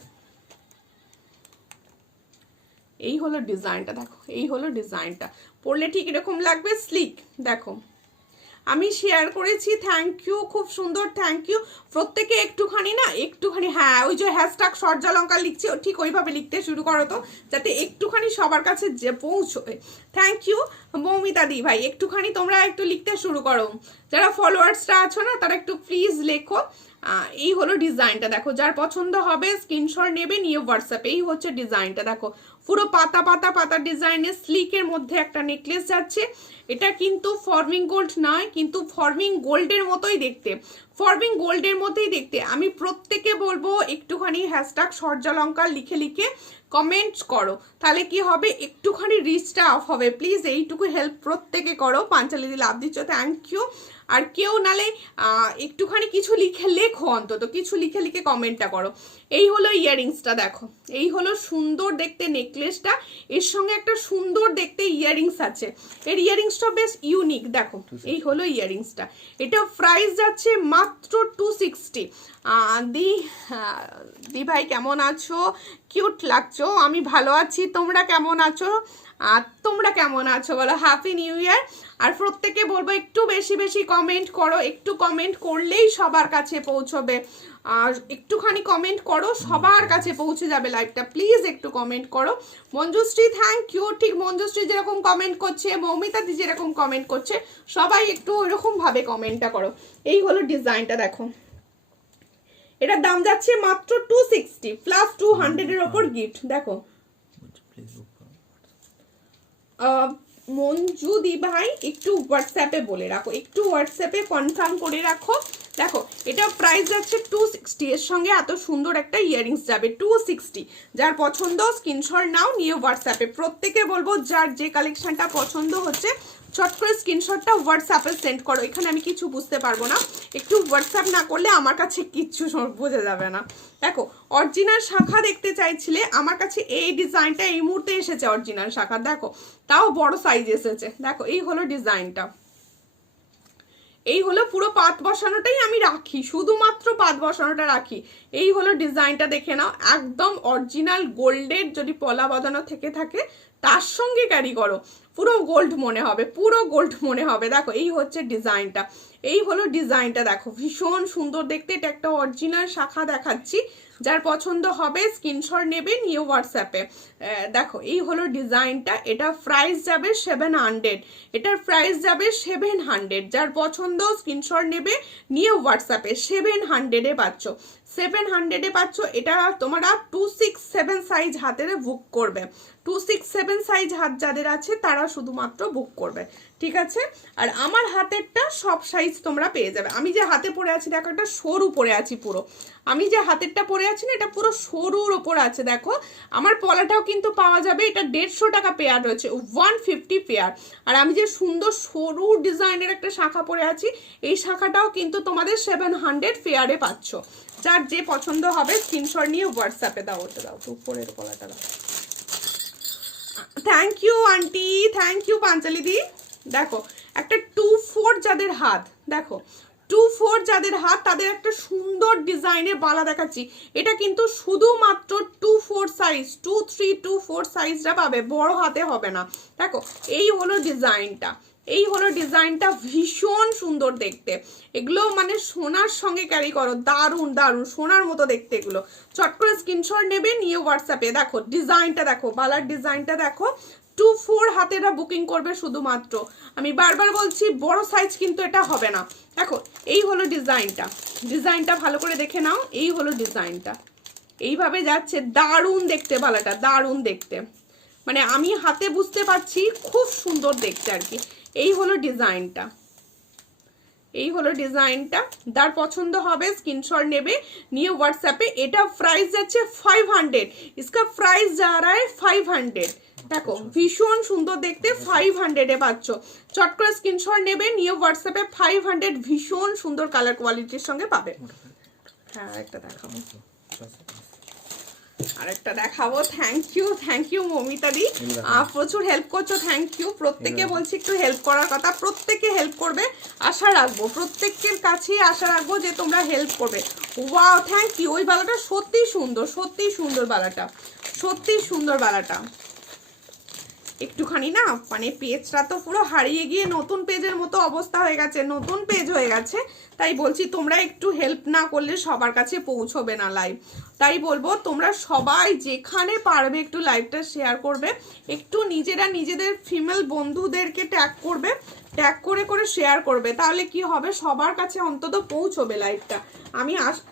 এই হলো ডিজাইনটা, দেখো এই হলো ডিজাইনটা, পরলে ঠিক এরকম লাগবে স্লিক। দেখো আমি শেয়ার করেছি, থ্যাংক ইউ, খুব সুন্দর, থ্যাংক ইউ প্রত্যেকে। একটুখানি হ্যাঁ ওই যে হ্যাশট্যাগ সূর্যালঙ্কার লিখছি, ঠিক ওইভাবে লিখতে শুরু করো তো, যাতে একটুখানি সবার কাছে যে পৌঁছয়। থ্যাংক ইউ মৌমিতা দি ভাই, একটুখানি তোমরা একটু লিখতে শুরু করো, যারা ফলোয়ার্সরা আছো না তারা একটু প্লিজ লেখো। এই হলো ডিজাইনটা, দেখো যার পছন্দ হবে স্ক্রিনশট নেবে, নিয়ে হোয়াটসঅ্যাপে। এই হচ্ছে ডিজাইনটা, দেখো পুরো পাতা পাতা পাতা ডিজাইনের স্লিকের মধ্যে একটা নেকলেস যাচ্ছে। এটা কিন্তু ফর্মিং গোল্ড নয়, কিন্তু ফর্মিং গোল্ডের মতোই দেখতে, আমি প্রত্যেকে বলবো একটুখানি হ্যাশট্যাগ সূর্যালঙ্কার লিখে কমেন্ট করো, তাহলে কি হবে, একটুখানি রিচটা অফ হবে। প্লিজ এইটুকু হেল্প প্রত্যেকে করো। পাঞ্চালি দি লাভ দিচ্ছ, থ্যাংক ইউ। আর কেউ নালে একটুখানি কিছু লেখো, অন্তত কিছু লিখে কমেন্টটা করো। এই হলো ইয়ারিংসটা, দেখো এই হলো সুন্দর দেখতে নেকলেসটা, এর সঙ্গে একটা সুন্দর দেখতে ইয়ারিংস আছে। এর ইয়ারিংসটা বেশ ইউনিক, দেখো এই হলো ইয়ারিংসটা। এটা প্রাইস যাচ্ছে মাত্র 260। দি ভাই কেমন আছো, কিউট লাগছো। আমি ভালো আছি, তোমরা কেমন আছো? বলো হ্যাপি নিউ ইয়ার। আর প্রত্যেকে বলবো একটু বেশি কমেন্ট করো, একটু কমেন্ট করলেই সবার কাছে পৌঁছবে। আর একটুখানি কমেন্ট করো, সবার কাছে পৌঁছে যাবে লাইভটা, প্লিজ একটু কমেন্ট করো। মঞ্জুশ্রী থ্যাংক ইউ, ঠিক মঞ্জুশ্রী যেরকম কমেন্ট করছে, মৌমিতা দি যেরকম কমেন্ট করছে, সবাই একটু ওইরকম ভাবে কমেন্টটা করো। এই হলো ডিজাইনটা, দেখো এটার দাম যাচ্ছে মাত্র 260 প্লাস 200 এর ওপর গিফট। দেখো মঞ্জু দি ভাই একটু হোয়াটসঅ্যাপে বলে রাখো, একটু হোয়াটসঅ্যাপে কনফার্ম করে রাখো। দেখো এটা প্রাইস যাচ্ছে 260, এর সঙ্গে এত সুন্দর একটা ইয়ারিংস যাবে 260। যার পছন্দ স্ক্রিনশট নাও, নিয়ে হোয়াটসঅ্যাপে। প্রত্যেকে বলবো যার যে কালেকশনটা পছন্দ হচ্ছে চট করে স্ক্রিনশটটা হোয়াটসঅ্যাপে সেন্ড করো। এখানে আমি কিছু বুঝতে পারবো না, একটু হোয়াটসঅ্যাপ না করলে আমার কাছে কিচ্ছু বোঝা যাবে না। দেখো অরিজিনাল শাখা দেখতে চাইছিলে, আমার কাছে এই ডিজাইনটা এই মুহূর্তে এসেছে অরিজিনাল শাখা, দেখো তাও বড় সাইজ এসেছে। দেখো এই হলো ডিজাইনটা, এই হলো পুরো পাত বসানোটাই আমি রাখি, শুধুমাত্র পাত বসানোটা রাখি। এই হলো ডিজাইনটা, দেখে নাও একদম অরিজিনাল গোল্ডের যদি পলা বাঁধানো থেকে থাকে তার সঙ্গে ক্যারি করো, পুরো গোল্ড মনে হবে। দেখো এই হচ্ছে ডিজাইনটা, এই হলো ডিজাইনটা, দেখো ভীষণ সুন্দর দেখতে। এটা একটা অরিজিনাল শাখা দেখাচ্ছি, যার পছন্দ হবে স্ক্রিনশট নেবে, নিয়ে হোয়াটসঅ্যাপে। দেখো এই হলো ডিজাইনটা, এটা প্রাইস যাবে 700, এটার প্রাইস যাবে 700। যার পছন্দ স্ক্রিনশট নেবে, নিয়ে হোয়াটসঅ্যাপে। 700-এ পাচ্ছ, 700-এ পাচ্ছ। এটা তোমরা 267 সাইজ হাতের বুক করবে, 267 সাইজ হাত যাদের আছে তারা শুধুমাত্র বুক করবে, ঠিক আছে? আর আমার হাতেরটা সব সাইজ তোমরা পেয়ে যাবে। আমি যে হাতে পরে আছি দেখো, একটা সরু পরে আছি পুরো, আমি যে হাতেরটা পরে আছি না এটা পুরো সরুর ওপর আছে। দেখো আমার পলাটাও কিন্তু পাওয়া যাবে, এটা 150 টাকা পেয়ার রয়েছে, 150 পেয়ার। আর আমি যে সুন্দর সরু ডিজাইনের একটা শাখা পরে আছি, এই শাখাটাও কিন্তু তোমাদের 700 পেয়ারে পাচ্ছ। যার যে পছন্দ হবে স্ক্রিনশট নিয়ে হোয়াটসঅ্যাপে দাও। ওটা দাও, তো উপরের পলাটা দাও। Thank you aunty, thank you Panchali দি। দেখো একটা 2-4 যাদের হাত, দেখো 2-4 যাদের হাত তাদের একটা সুন্দর ডিজাইনের বালা দেখাচ্ছি। এটা কিন্তু শুধুমাত্র 2-4 সাইজ, 2-3-2-4 সাইজটা পাবে, বড় হাতে হবে না। দেখো এই হলো ডিজাইনটা, এই হলো ডিজাইনটা, ভীষণ সুন্দর দেখতে। এগুলো মানে সোনার সঙ্গে ক্যারি করো, দারুণ দারুণ সোনার মতো দেখতে এগুলো। চট করে স্ক্রিনশট নেবে, নিয়ে হোয়াটসঅ্যাপে দেখো ডিজাইনটা, দেখো বালার ডিজাইনটা দেখো। 2-4 হাতেরা বুকিং করবে শুধুমাত্র। আমি বারবার বলছি বড় সাইজ কিন্তু এটা হবে না। দেখো এই হলো ডিজাইনটা, ডিজাইনটা ভালো করে দেখে নাও। এই হলো ডিজাইনটা, এইভাবে যাচ্ছে, দারুণ দেখতে বালাটা, দারুণ দেখতে, মানে আমি হাতে বুঝতে পারছি খুব সুন্দর দেখতে আর কি। এই হলো ডিজাইনটা, এই হলো ডিজাইনটা। যার পছন্দ হবে স্ক্রিনশট নেবে, নিয়ে হোয়াটসঅ্যাপে। এটা প্রাইস যাচ্ছে 500, इसका प्राइस जा रहा है 500। দেখো ভীষণ সুন্দর দেখতে, 500 এ পাচ্ছ। চট করে স্ক্রিনশট নেবে, নিয়ে হোয়াটসঅ্যাপে 500, ভীষণ সুন্দর কালার কোয়ালিটির সঙ্গে পাবে। হ্যাঁ একটা দেখাবো, আরেকটা দেখাবো। থ্যাংক ইউ মমিতা দি, প্রচুর হেল্প করছো, থ্যাংক ইউ। প্রত্যেকে বলছি একটু হেল্প করার কথা, প্রত্যেকে হেল্প করবে আশা রাখবো, প্রত্যেকের কাছেই আশা রাখবো যে তোমরা হেল্প করবে। Wow thank you. ওই বালাটা সত্যি সুন্দর, সত্যি সুন্দর বালাটা, সত্যি সুন্দর বালাটা। একটুখানি না মানে পেজটা তো পুরো হারিয়ে গিয়ে নতুন পেজের মতো অবস্থা হয়ে গেছে, নতুন পেজ হয়ে গেছে। তাই বলছি তোমরা একটু হেল্প না করলে সবার কাছে পৌঁছবে না লাইভ। তাই বলবো তোমরা সবাই যেখানে পারবে একটু লাইভটা শেয়ার করবে, একটু নিজেরা নিজেদের ফিমেল বন্ধুদেরকে ট্যাগ করবে, ট্যাগ করে করে শেয়ার করবে। তাহলে কি হবে, সবার কাছে অন্তত পৌঁছবে লাইভটা।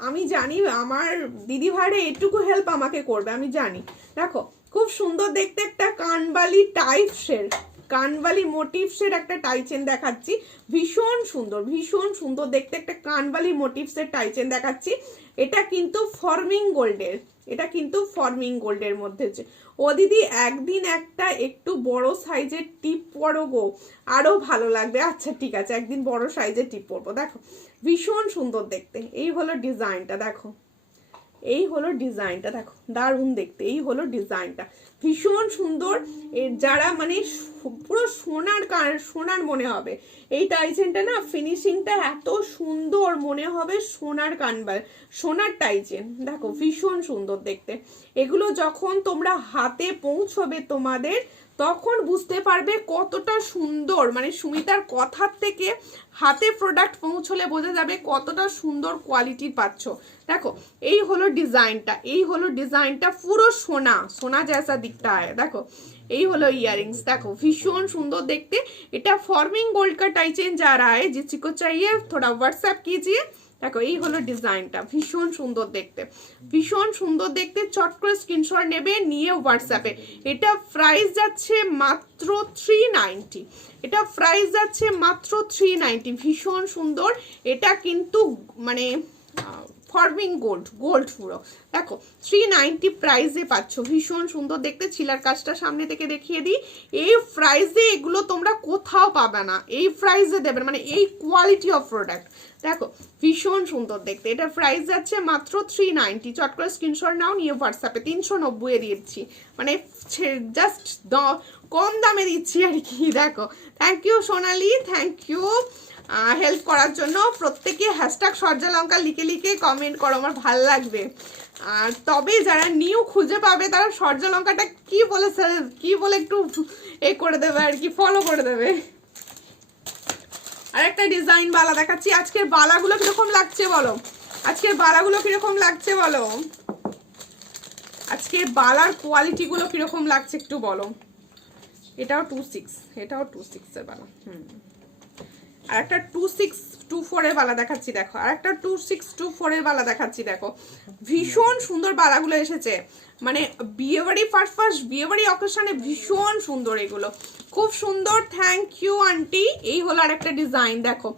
আমি জানি আমার দিদি ভাইরা এটুকু হেল্প আমাকে করবে, আমি জানি। দেখো খুব সুন্দর দেখতে একটা কানবালি টাইপসের, কানবালি মোটিভসের একটা টাইচেন দেখাচ্ছি, ভীষণ সুন্দর, ভীষণ সুন্দর দেখতে একটা কানবালি মোটিভসের টাইচেন দেখাচ্ছি। এটা কিন্তু ফর্মিং গোল্ডের, এটা কিন্তু ফর্মিং গোল্ডের মধ্যে হচ্ছে। ও দিদি একদিন একটা একটু বড় সাইজের টিপ পরো গো, আরো ভালো লাগবে। আচ্ছা ঠিক আছে, একদিন বড় সাইজের টিপ পরবো। দেখো ভীষণ সুন্দর দেখতে, এই হলো ডিজাইনটা, দেখো এই হলো ডিজাইনটা, দেখো দারুণ দেখতে। এই হলো ডিজাইনটা, ভীষণ সুন্দর। এর যারা মানে পুরো সোনার মনে হবে এই টাইচেনটা না, ফিনিশিংটা এত সুন্দর মনে হবে সোনার কানবাল, সোনার টাইচেন। দেখো ভীষণ সুন্দর দেখতে। এগুলো যখন তোমরা হাতে পৌঁছবে তোমাদের, তখন বুঝতে পারবে কতটা সুন্দর, মানে সুমিতার কথার থেকে হাতে প্রোডাক্ট পৌঁছলে বোঝা যাবে কতটা সুন্দর কোয়ালিটির পাচ্ছ। দেখো এই হলো ডিজাইনটা, এই হলো ডিজাইনটা, পুরো সোনা সোনা জैसा दिखता है। দেখো এই হলো ইয়ারিংস, দেখো ভীষণ সুন্দর দেখতে। এটা ফর্মিং গোल्ड का टाइचेन जा रहा है, जिसी को चाहिए थोड़ा व्हाट्सएप कीजिए। দেখো এই হলো ডিজাইনটা, ভীষণ সুন্দর দেখতে, ভীষণ সুন্দর দেখতে। চট করে স্ক্রিনশট নেবে, নিয়ে হোয়াটসঅ্যাপে। এটা প্রাইস যাচ্ছে মাত্র 390, এটা প্রাইস যাচ্ছে মাত্র 390, ভীষণ সুন্দর। এটা কিন্তু মানে ফর্মিং গোল্ড, গোল্ড পুরো। দেখো 390 প্রাইসে পাচ্ছ, ভীষণ সুন্দর দেখতে। ছিলার কাজটা সামনে থেকে দেখিয়ে দিই। এই প্রাইসে এগুলো তোমরা কোথাও পাবে না, এই প্রাইসে দেবেন, মানে এই কোয়ালিটি অফ প্রোডাক্ট। দেখো ভীষণ সুন্দর দেখতে। এটা প্রাইস যাচ্ছে মাত্র 390। চট করে স্ক্রিনশট নাও, নিয়ে হোয়াটসঅ্যাপে। 390 দিচ্ছি, মানে জাস্ট কম দামে দিচ্ছি আর কি। দেখো thank you Sonali, thank you help করার জন্য। প্রত্যেকে হ্যাশট্যাগ সর্যালঙ্কা লিখে লিখে কমেন্ট করো, আমার ভাল লাগবে। আর তবে যারা নিউ খুঁজে পাবে তারা সর্যালঙ্কাটা কি বলে একটু এ করে দেবে আর কি, ফলো করে দেবে। আর একটা ডিজাইন বালা দেখাচ্ছি। আজকের বালাগুলো কিরকম লাগছে বলো, আজকের বালাগুলো কিরকম লাগছে বলো, আজকের বালার কোয়ালিটি গুলো কিরকম লাগছে একটু বলো। এটাও 26, এটাও 26 এর বালা। আর একটা 2624 এর বালা দেখাচ্ছি, দেখো আর একটা 2624 এর বালা দেখাচ্ছি। দেখো ভীষণ সুন্দর বালাগুলো এসেছে, মানে বিয়েবাড়ি ফার্স্ট বিয়েবাড়ি অকেশনে ভীষণ সুন্দর এগুলো, খুব সুন্দর। Thank you aunty. এই হলো আর একটা ডিজাইন, দেখো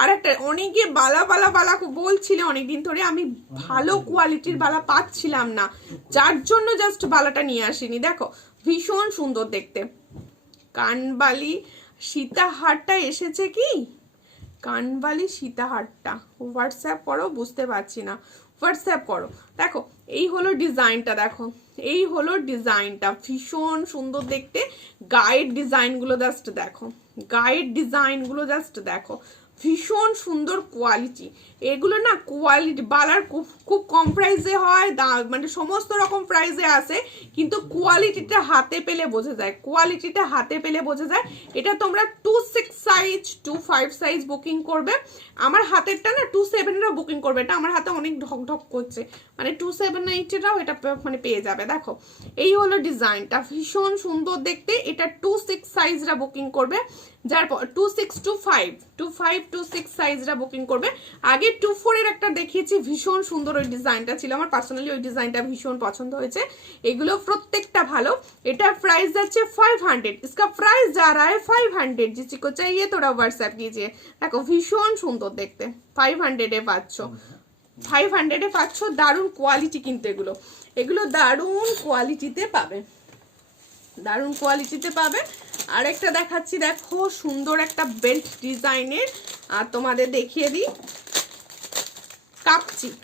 আর একটা। অনেকে বালা বলছিলে অনেকদিন ধরে, আমি ভালো কোয়ালিটির বালা পাচ্ছিলাম না, যার জন্য জাস্ট বালাটা নিয়ে আসিনি। দেখো ভীষণ সুন্দর দেখতে। কানবালি সীতাহারটা এসেছে কি, কানবালি সীতাহারটা হোয়াটসঅ্যাপ করো, বুঝতে পারছি না, হোয়াটসঅ্যাপ করো। দেখো এই হলো ডিজাইনটা, দেখো এই হলো ডিজাইনটা, ভীষণ সুন্দর দেখতে। গাইড ডিজাইনগুলো জাস্ট দেখো, গাইড ডিজাইনগুলো জাস্ট দেখো, ভীষণ সুন্দর কোয়ালিটি। এগুলো না কোয়ালিটি বালার খুব কম প্রাইসে হয়, মানে সমস্ত রকম প্রাইসে আসে, কিন্তু কোয়ালিটিটা হাতে পেলে বোঝা যায়, কোয়ালিটিটা হাতে পেলে বোঝা যায়। এটা তোমরা 26 সাইজ 25 সাইজ বুকিং করবে। আমার হাতেরটা না 27-এরও বুকিং করবে, এটা আমার হাতে অনেক ঢক ঢক করছে, মানে 278-এরও এটা মানে পেয়ে যাবে। দেখো এই হলো ডিজাইনটা, ভীষণ সুন্দর দেখতে। এটা 26 সাইজরা বুকিং করবে, যার 26 to 5 সাইজরা বুকিং করবে। আগে 24 এর একটা দেখিয়েছি, ভীষণ সুন্দর ওই ডিজাইনটা ছিল, আমার পার্সোনালি ওই ডিজাইনটা ভীষণ পছন্দ হয়েছে। এগুলো প্রত্যেকটা ভালো। এটার প্রাইস যাচ্ছে 500, इसका प्राइस जा रहा है 500, जिसी को चाहिए थोड़ा व्हाट्सएप कीजिए। দেখো ভীষণ সুন্দর দেখতে, 500-এ পাচ্ছ, 500-এ পাচ্ছ। দারুণ কোয়ালিটি কিন্তু এগুলো, এগুলো দারুণ কোয়ালিটিতে পাবে, দারুণ কোয়ালিটিতে পাবে। আরেকটা দেখাচ্ছি, দেখো সুন্দর একটা বেল্ট ডিজাইনের, আর তোমাদের দেখিয়ে দিই কাপচিক।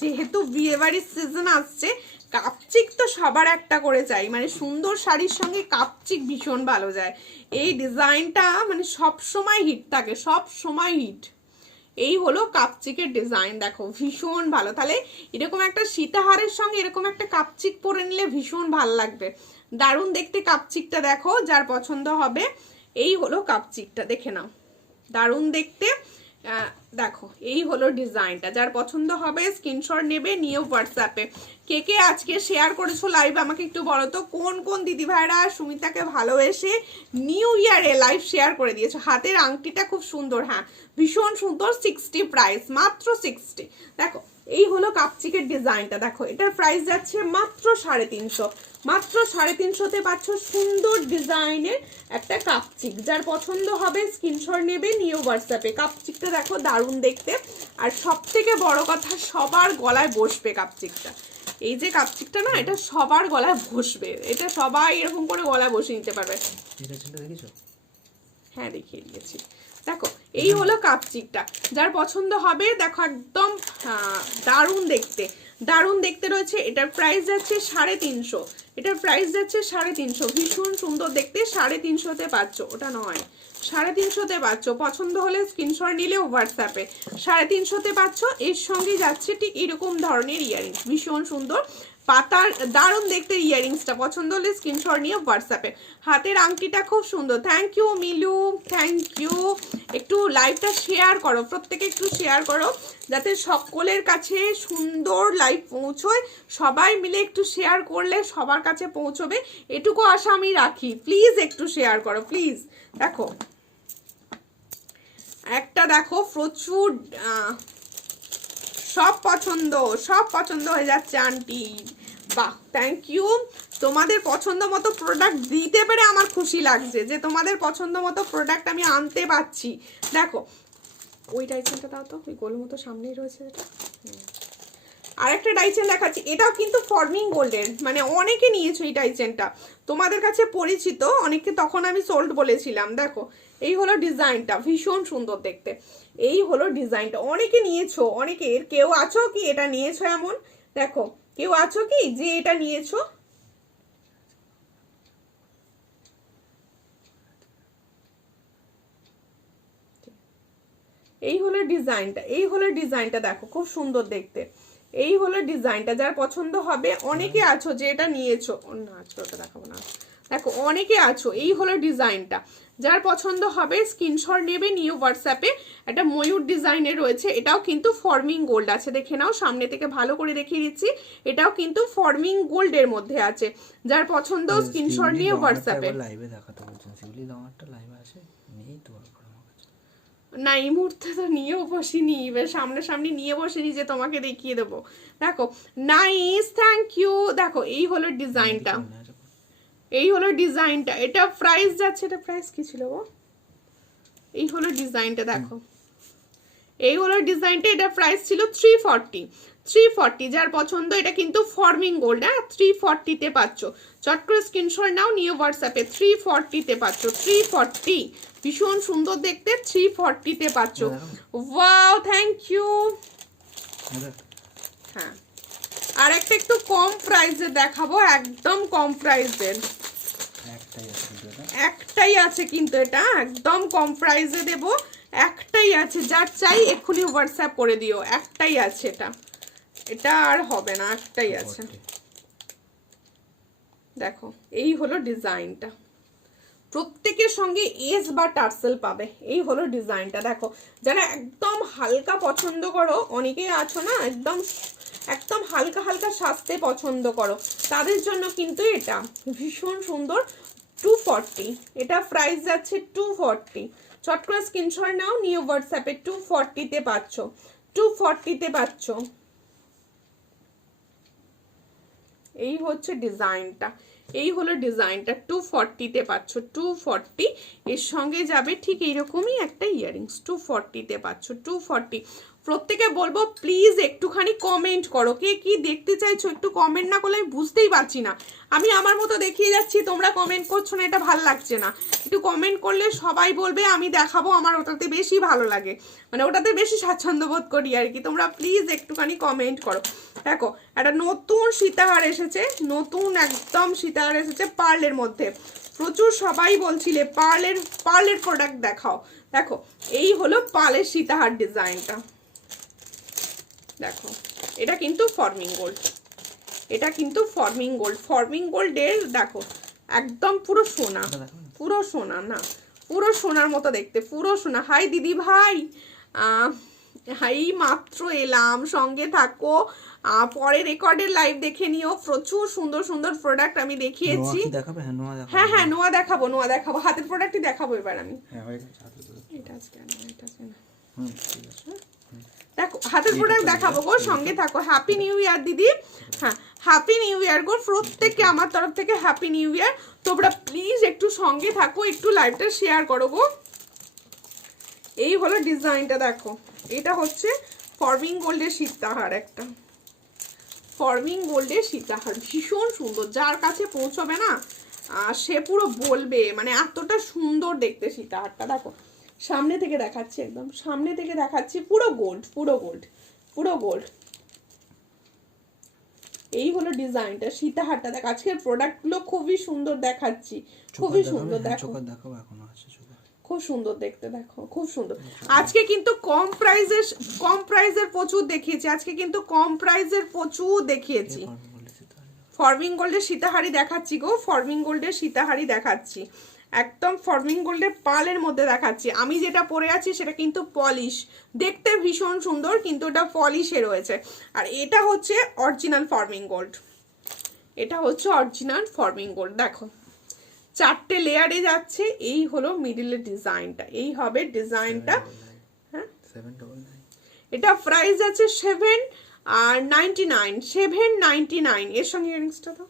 যেহেতু বিয়ে বাড়ির সিজন আসছে, কাপচিক তো সবার একটা করে চাই, মানে সুন্দর শাড়ির সঙ্গে কাপচিক ভীষণ ভালো যায়। এই ডিজাইনটা মানে সব সময় হিট থাকে, সব সময় হিট। এই হলো কাপচিকের ডিজাইন, দেখো ভীষণ ভালো। তাহলে এরকম একটা সীতাহারের সঙ্গে এরকম একটা কাপচিক পরে নিলে ভীষণ ভালো লাগবে, দারুণ দেখতে। কাপচিকটা দেখো, যার পছন্দ হবে এই হলো কাপচিকটা, দেখে নাও দারুণ দেখতে। দেখো এই হলো ডিজাইনটা, যার পছন্দ হবে স্ক্রিনশট নেবে, নিয়ে হোয়াটসঅ্যাপে। কে কে আজকে শেয়ার করেছো লাইভ আমাকে একটু বলো তো, কোন কোন দিদি ভাইরা সুমিতাকে ভালোবেসে নিউ ইয়ারে লাইভ শেয়ার করে দিয়েছো। হাতের আংটিটা খুব সুন্দর, হ্যাঁ ভীষণ সুন্দর, 60 প্রাইস, মাত্র 60। দেখো এই হলো কাপচিকের ডিজাইনটা, দেখো এটার প্রাইস যাচ্ছে মাত্র 350, মাত্র 350-তে পাচ্ছ সুন্দর ডিজাইনের একটা কাপচিক। যার পছন্দ হবে স্ক্রিনশট নেবে, নিয়ে হোয়াটসঅ্যাপে। কাপচিকটা দেখো দারুণ দেখতে, আর সব থেকে বড় কথা সবার গলায় বসবে কাপচিকটা। এই যে কাপচিকটা না, এটা সবার গলায় বসবে, এটা সবাই এরকম করে গলায় বসে নিতে পারবে। হ্যাঁ দেখিয়ে দিয়েছি, দেখো এই হলো কাপচিকটা। যার পছন্দ হবে দেখো একদম দারুণ দেখতে, দারুণ দেখতে রয়েছে। এটার প্রাইস যাচ্ছে 350, এটার প্রাইস যাচ্ছে 350, ভীষণ সুন্দর দেখতে। 350-তে পাচ্ছ, ওটা নয় 350-তে পাচ্ছ। পছন্দ হলে স্ক্রিনশট নিলে হোয়াটসঅ্যাপে। 350-তে পাচ্ছ, এর সঙ্গে যাচ্ছে ঠিক এরকম ধরনের ইয়ারিংস, ভীষণ সুন্দর পাতার দারুণ দেখতে ইয়ারিংসটা। পছন্দ হলে স্ক্রিনশট নিয়ে হোয়াটসঅ্যাপে। হাতের আংটিটা খুব সুন্দর। Thank you Milu, thank you. একটু লাইভটা শেয়ার করো, প্রত্যেকে একটু শেয়ার করো, যাতে সকলের কাছে সুন্দর লাইভ পৌঁছয়। সবাই মিলে একটু শেয়ার করলে সবার কাছে পৌঁছবে, এটুকু আশা আমি রাখি। প্লিজ একটু শেয়ার করো প্লিজ। দেখো একটা দেখো প্রচুর সব পছন্দ হয়ে যাচ্ছে আন্টি, বাহ থ্যাংক ইউ। তোমাদের পছন্দ মতো প্রোডাক্ট দিতে পেরে আমার খুশি লাগছে, যে তোমাদের পছন্দ মতো প্রোডাক্ট আমি আনতে পারছি। দেখো ওই ডাইচেনটা দাও তো, ওই গোল মতো সামনেই রয়েছে এটা। আরেকটা ডাইচেন দেখাচ্ছি, এটাও কিন্তু ফর্মিং গোল্ডের, মানে অনেকে নিয়েছো এই ডাইচেনটা, তোমাদের কাছে পরিচিত, অনেকে তখন আমি সোল্ড বলেছিলাম। দেখো এই হলো ডিজাইনটা, ভীষণ সুন্দর দেখতে। এই হলো ডিজাইনটা, অনেকে নিয়েছো, অনেকের কেউ আছো কি এটা নিয়েছো এমন, দেখো কেউ আছো কি যে এটা নিয়েছো। এই হলো ডিজাইনটা, এই হলো ডিজাইনটা, দেখো খুব সুন্দর দেখতে। এই হলো ডিজাইনটা, যার পছন্দ হবে। অনেকে আছো যে এটা নিয়েছো, না আজকে ওটা দেখাবো না। দেখো অনেকে আছো, এই হলো ডিজাইনটা, যার পছন্দ হবে স্ক্রিনশট নেবে, নিয়ে হোয়াটসঅ্যাপে। একটা ময়ূর ডিজাইনের রয়েছে, এটাও কিন্তু ফর্মিং গোল্ড আছে, দেখে নাও সামনে থেকে ভালো করে দেখিয়ে দিচ্ছি। এটাও কিন্তু ফর্মিং গোল্ডের মধ্যে আছে, যার পছন্দ স্ক্রিনশট নিয়ে হোয়াটসঅ্যাপে। লাইভে দেখাতে বলছেন, শিউলি লঙ্গারটা লাইভে আছে নেই তো, না এই মুহূর্তে তো নিয়েও বসিনি, এবার সামনাসামনি নিয়ে বসিনি যে তোমাকে দেখিয়ে দেবো। দেখো নাইস, থ্যাংক ইউ। দেখো এই হলো ডিজাইনটা, এই হলো ডিজাইনটা। এটা প্রাইস যাচ্ছে, এটা প্রাইস কি ছিল গো? এই হলো ডিজাইনটা, দেখো এই হলো ডিজাইনটা। এটা প্রাইস ছিল 340, যার পছন্দ। এটা কিন্তু ফর্মিং গোল্ড, হ্যাঁ 340-তে পাচ্ছ। চট করে স্ক্রিনশট নাও, নিয়ে হোয়াটসঅ্যাপে। 340-তে পাচ্ছ, 340, ভীষণ সুন্দর দেখতে। 340-তে পাচ্ছ, ওয়াও থ্যাংক ইউ। হ্যাঁ আর একটা একটু কম প্রাইসে দেখাবো, একদম কম প্রাইসের, একটাই আছে কিন্তু এটা একদম কম প্রাইসে দেবো। একটাই আছে, যার চাই এক্ষুনি হোয়াটসঅ্যাপ করে দিও, একটাই আছে, এটা আর হবে না, একটাই আছে। দেখো এই হলো ডিজাইনটা, প্রত্যেকের সঙ্গে এস বা টার্সেল পাবে। এই হলো ডিজাইনটা। দেখো যারা একদম হালকা পছন্দ করো, অনেকেই আছো না একদম একদম হালকা হালকা সাজতে পছন্দ করো, তাদের জন্য কিন্তু এটা ভীষণ সুন্দর। 240, এটা প্রাইস যাচ্ছে 240। চট করে স্ক্রিনশট নাও, নিয়ে হোয়াটসঅ্যাপে 240-তে পাচ্ছ, 240-তে পাচ্ছ। এই হচ্ছে ডিজাইনটা, এই হলো ডিজাইনটা, 240-তে পাচ্ছ, 240। এর সঙ্গে যাবে ঠিক এইরকমই একটা ইয়াররিংস, 240-তে পাচ্ছ, 240। প্রত্যেকে বলবো প্লিজ একটুখানি কমেন্ট করো, কে কি দেখতে চাইছো, একটু কমেন্ট না করলে আমি বুঝতেই পারছি না। আমি আমার মতো দেখিয়ে যাচ্ছি, তোমরা কমেন্ট করছো না, এটা ভাল লাগছে না। একটু কমেন্ট করলে সবাই বলবে আমি দেখাবো, আমার ওটাতে বেশি ভালো লাগে, মানে ওটাতে বেশি স্বাচ্ছন্দ্য বোধ করি আর কি। তোমরা প্লিজ একটুখানি কমেন্ট করো। দেখো একটা নতুন সীতাহার এসেছে, নতুন একদম সীতাহার এসেছে পার্লের মধ্যে। প্রচুর সবাই বলছিলে পার্লের প্রোডাক্ট দেখাও। দেখো এই হলো পার্লের সীতাহার ডিজাইনটা। দেখো এটা কিন্তু ফর্মিং গোল্ড, এটা কিন্তু ফর্মিং গোল্ড, ফর্মিং গোল্ডের দেখো একদম পুরো সোনা, পুরো সোনা না, পুরো সোনার মতো দেখতে, পুরো সোনা। হাই দিদি ভাই, হাই মাত্র এলাম, সঙ্গে থাকো, পরে রেকর্ডের লাইভ দেখে নিও। প্রচুর সুন্দর সুন্দর প্রোডাক্ট আমি দেখিয়েছি। হ্যাঁ হ্যাঁ নোয়া দেখাবো, নোয়া দেখাবো, হাতের প্রোডাক্টই দেখাবো এবার আমি। এটা আজকে না, এটা আজকে না, দেখো হাতের প্রোডাক্ট দেখাবো গো, সঙ্গে থাকো। হ্যাপি নিউ ইয়ার দিদি, হ্যাঁ হ্যাপি নিউ ইয়ার গো, প্রত্যেককে আমার তরফ থেকে হ্যাপি নিউ ইয়ার। তোমরা প্লিজ একটু সঙ্গে থাকো, একটু লাইভটা শেয়ার করো গো। এই হলো ডিজাইনটা, দেখো এটা হচ্ছে ফর্মিং গোল্ডের সীতাহার, একটা ফর্মিং গোল্ডের সীতাহার, ভীষণ সুন্দর। যার কাছে পৌঁছবে না সে পুরো বলবে, মানে এতটা সুন্দর দেখতে সীতাহারটা। দেখো সামনে থেকে দেখাচ্ছি, একদম সামনে থেকে দেখাচ্ছি, পুরো গোল্ড, পুরো গোল্ড, পুরো গোল্ড। এই হলো ডিজাইনটা, সীতাহারটা। দেখ আজকের প্রোডাক্টগুলো খুবই সুন্দর দেখাচ্ছি, খুবই সুন্দর। দেখো খুব সুন্দর দেখতে, দেখো খুব সুন্দর। আজকে কিন্তু কম প্রাইজের প্রচুর দেখিয়েছি, আজকে কিন্তু কম প্রাইজের প্রচুর দেখিয়েছি। ফর্মিং গোল্ডের সীতাহারি দেখাচ্ছি গো, ফর্মিং গোল্ডের সীতাহারি দেখাচ্ছি, একদম ফর্মিং গোল্ডের পালের মধ্যে দেখাচ্ছি। আমি যেটা পরে আছি সেটা কিন্তু পলিশ, দেখতে ভীষণ সুন্দর, কিন্তু এটা পলিশে রয়েছে। আর এটা হচ্ছে অরিজিনাল ফর্মিং গোল্ড, এটা হচ্ছে অরিজিনাল ফর্মিং গোল্ড। দেখো 4টে লেয়ারে যাচ্ছে। এই হলো মিডিলের ডিজাইনটা, এই হবে ডিজাইনটা। হ্যাঁ এটা প্রাইস আছে 799, 799। এর সঙ্গে ইয়ারিংসটা তো,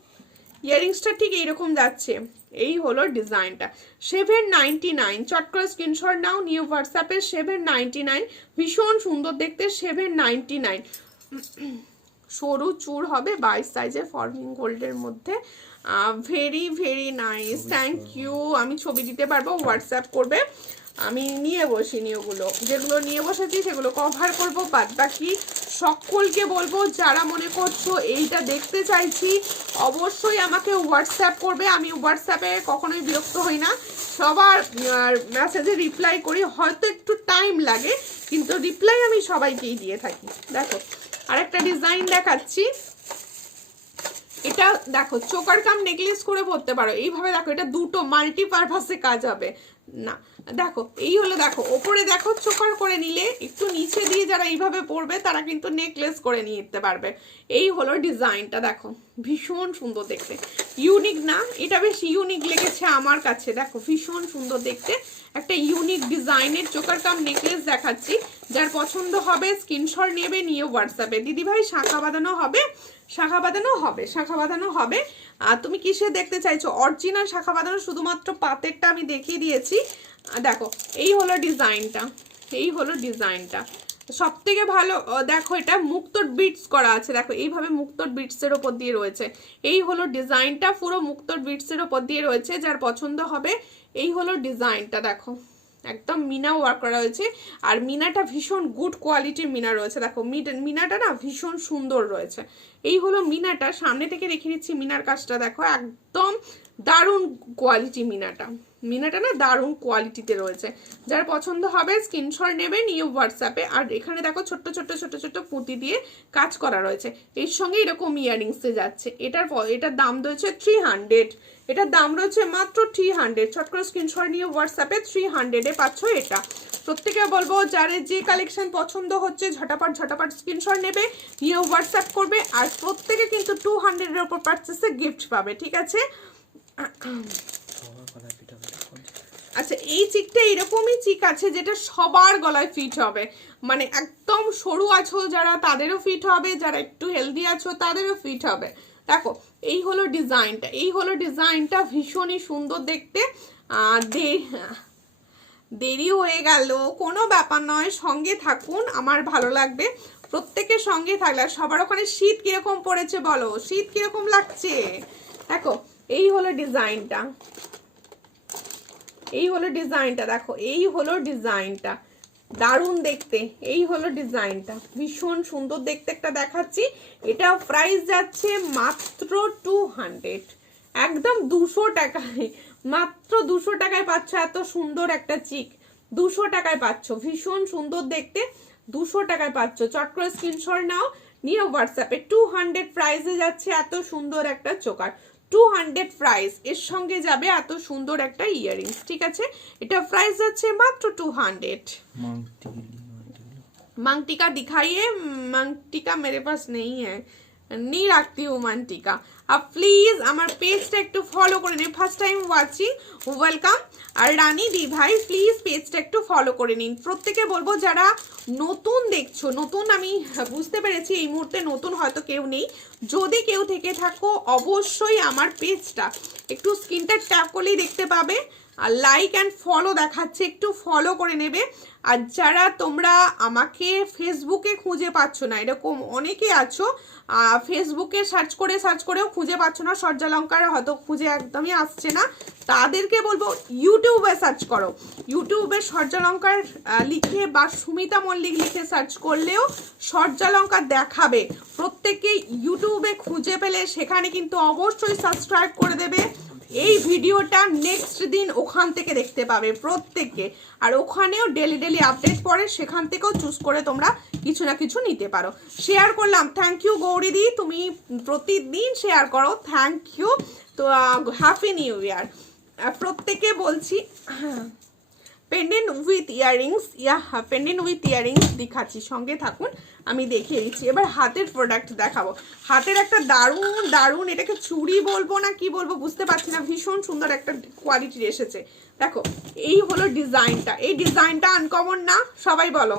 ইয়ারিংসটা ঠিক এইরকম যাচ্ছে। এই হলো ডিজাইনটা, 799। চট করে স্ক্রিনশট নাও, নিউ হোয়াটসঅ্যাপে 799, ভীষণ সুন্দর দেখতে, 799। সরু চূড় হবে 22 সাইজের ফর্মিং গোল্ডের মধ্যে, very very nice, thank you. আমি ছবি দিতে পারবো, হোয়াটসঅ্যাপ করবে। আমি নিয়ে বসিনি ওগুলো, যেগুলো নিয়ে বসেছি সেগুলো কভার করবো। বাদ বাকি সকলকে বলবো যারা মনে করছো এইটা দেখতে চাইছি, অবশ্যই আমাকে হোয়াটসঅ্যাপ করবে। আমি হোয়াটসঅ্যাপে কখনোই বিরক্ত হই না, সবার মেসেজে রিপ্লাই করি, হয়তো একটু টাইম লাগে কিন্তু রিপ্লাই আমি সবাইকেই দিয়ে থাকি। দেখো আরেকটা ডিজাইন দেখাচ্ছি, এটা দেখো চোকার কাম নেকলেস করে পরতে পারো এইভাবে। দেখো এটা দুটো মাল্টিপারপাসে কাজ হবে না। দেখো এই হলো, দেখো ওপরে দেখো চোকার করে নিলে, একটু নিচে দিয়ে যারা এইভাবে পরবে তারা কিন্তু নেকলেস করে নিতে পারবে। এই হলো ডিজাইনটা, দেখো ভীষণ সুন্দর দেখতে, ইউনিক না, এটা বেশ ইউনিক লেগেছে আমার কাছে। দেখো ভীষণ সুন্দর দেখতে, একটা ইউনিক ডিজাইনের চোকার কাম নেকলেস দেখাচ্ছি। যার পছন্দ হবে স্ক্রিনশট নেবে, নিয়ে হোয়াটসঅ্যাপে। দিদিভাই শাঁখা বাঁধানো হবে, শাঁখা বাঁধানো হবে, শাঁখা বাঁধানো হবে। আর তুমি কিসে দেখতে চাইছো? অরিজিনাল শাঁখা বাঁধানো, শুধুমাত্র পাতেরটা আমি দেখিয়ে দিয়েছি। দেখো এই হলো ডিজাইনটা, এই হলো ডিজাইনটা। সব থেকে ভালো দেখো এটা মুক্তোর বিটস করা আছে, দেখো এইভাবে মুক্তোর বিটসের ওপর দিয়ে রয়েছে। এই হলো ডিজাইনটা, পুরো মুক্তোর বিটসের ওপর দিয়ে রয়েছে। যার পছন্দ হবে এই হলো ডিজাইনটা। দেখো একদম মিনা ওয়ার্ক করা হয়েছে, আর মিনাটা ভীষণ গুড কোয়ালিটির মিনা রয়েছে। দেখো মিনাটা না ভীষণ সুন্দর রয়েছে। এই হলো মিনাটা, সামনে থেকে রেখে দিচ্ছি মিনার কাজটা। দেখো একদম দারুণ কোয়ালিটি মিনাটা, মিনাটা না দারুণ কোয়ালিটিতে রয়েছে, যার পছন্দ হবে স্ক্রিনশট নেবে, নিয়ে হোয়াটসঅ্যাপে। আর এখানে দেখো ছোট্ট ছোট্ট ছোট ছোট পুঁতি দিয়ে কাজ করা রয়েছে, এর সঙ্গে এরকম ইয়ারিংসে যাচ্ছে। এটার দাম রয়েছে 300, এটার দাম রয়েছে মাত্র 300। ছট করে স্ক্রিনশট নিয়ে হোয়াটসঅ্যাপে 300-এ পাচ্ছ এটা। প্রত্যেকে বলবো যার যে কালেকশন পছন্দ হচ্ছে ঝটাপট ঝটাপট স্ক্রিনশট নেবে, নিয়ে হোয়াটসঅ্যাপ করবে। আর প্রত্যেকে কিন্তু 200-এর উপর পারচেসে গিফট পাবে, ঠিক আছে? আচ্ছা, এই চিকটা এরকমই চিক আছে যেটা সবার গলায় ফিট হবে, মানে একদম সরু আছো যারা তাদেরও ফিট হবে, যারা একটু হেলদি আছো তাদেরও ফিট হবে। দেখো এই হলো ডিজাইনটা, এই হলো ডিজাইনটা, ভীষণই সুন্দর দেখতে। দেরি হয়ে গেল কোনো ব্যাপার নয়, সঙ্গে থাকুন, আমার ভালো লাগবে। প্রত্যেকের সঙ্গে থাকলে। সবার ওখানে শীত কিরকম পড়েছে বলো, শীত কিরকম লাগছে? দেখো এই হলো ডিজাইনটা, এই হলো ডিজাইনটা, দেখো এই হলো ডিজাইনটা, দারুণ দেখতে। এই হলো ডিজাইনটা, ভীষণ সুন্দর দেখতে একটা দেখাচ্ছি। এটা প্রাইস যাচ্ছে মাত্র 200, একদম 200 টাকায়, মাত্র 200 টাকায় পাচ্ছ এত সুন্দর একটা চিক। 200 টাকায় পাচ্ছ, ভীষণ সুন্দর দেখতে, 200 টাকায় পাচ্ছ। চট করে স্ক্রিনশট নাও, নিয়ে হোয়াটসঅ্যাপে। 200 প্রাইসে যাচ্ছে এত সুন্দর একটা চোকার, 200 প্রাইস, এর সঙ্গে যাবে এত সুন্দর একটা ইয়ারিংস, ঠিক আছে? এটা প্রাইস যাচ্ছে মাত্র 200। मांगटिका दिखाइए, मांगटिका मेरे पास नहीं है, नहीं रखती हूँ मांगटिका। अब प्लीज আমার পেজটা একটু ফলো করে নিন, ফার্স্ট টাইম ওয়াচিং ওয়েলকাম। আর রানী দি ভাই প্লিজ পেজটা একটু ফলো করে নিন। প্রত্যেকে বলবো যারা নতুন দেখছো, নতুন আমি বুঝতে পেরেছি এই মুহূর্তে নতুন হয়তো কেউ নেই, যদি কেউ থেকে থাকো অবশ্যই আমার পেজটা একটু স্ক্রিনটা ট্যাপ করলেই দেখতে পাবে, আর লাইক অ্যান্ড ফলো দেখাচ্ছে, একটু ফলো করে নেবে। আর যারা তোমরা আমাকে ফেসবুকে খুঁজে পাচ্ছ না, এরকম অনেকে আছো, ফেসবুকে সার্চ করেও খুঁজে পাচ্ছ না, সূর্যালঙ্কার হয়তো খুঁজে একদমই আসছে না, তাদেরকে বলবো ইউটিউবে সার্চ করো। ইউটিউবে সূর্যালঙ্কার লিখে বা সুমিতা মল্লিক লিখে সার্চ করলেও সূর্যালঙ্কার দেখাবে। প্রত্যেকে ইউটিউবে খুঁজে পেলে সেখানে কিন্তু অবশ্যই সাবস্ক্রাইব করে দেবে। এই ভিডিওটা নেক্সট দিন ওখান থেকে দেখতে পাবে প্রত্যেককে, আর ওখানেও ডেলি ডেলি আপডেট পড়ে, সেখান থেকেও চুজ করে তোমরা কিছু না কিছু নিতে পারো। শেয়ার করলাম, থ্যাংক ইউ গৌরীদি, তুমি প্রতিদিন শেয়ার করো, থ্যাংক ইউ। তো হ্যাপি নিউ ইয়ার প্রত্যেকে বলছি। Pendant with earrings, pendant with earrings দেখাচ্ছি, সঙ্গে থাকুন, আমি দেখিয়ে দিচ্ছি। এবার হাতের প্রোডাক্ট দেখাবো। হাতের একটা দারুণ দারুণ, এটাকে চুড়ি বলবো না কি বলবো বুঝতে পারছি না, ভীষণ সুন্দর একটা কোয়ালিটির এসেছে। দেখো এই হলো ডিজাইনটা, এই ডিজাইনটা আনকমন না? সবাই বলো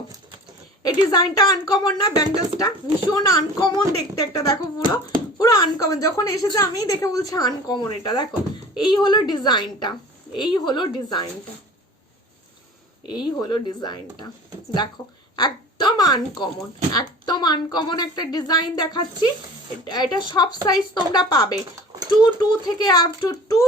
এই ডিজাইনটা আনকমন না? ব্যাঙ্গেলসটা ভীষণ আনকমন দেখতে একটা, দেখো পুরো পুরো আনকমন, যখন এসেছে আমি দেখে বলছি আনকমন এটা। দেখো এই হলো ডিজাইনটা, এই হলো ডিজাইনটা, এই হলো ডিজাইনটা, দেখো একদম আনকমন, একদম আনকমন একটা ডিজাইন দেখাচ্ছি। এটা সব সাইজ তোমরা পাবে, 2 থেকে আপ টু 2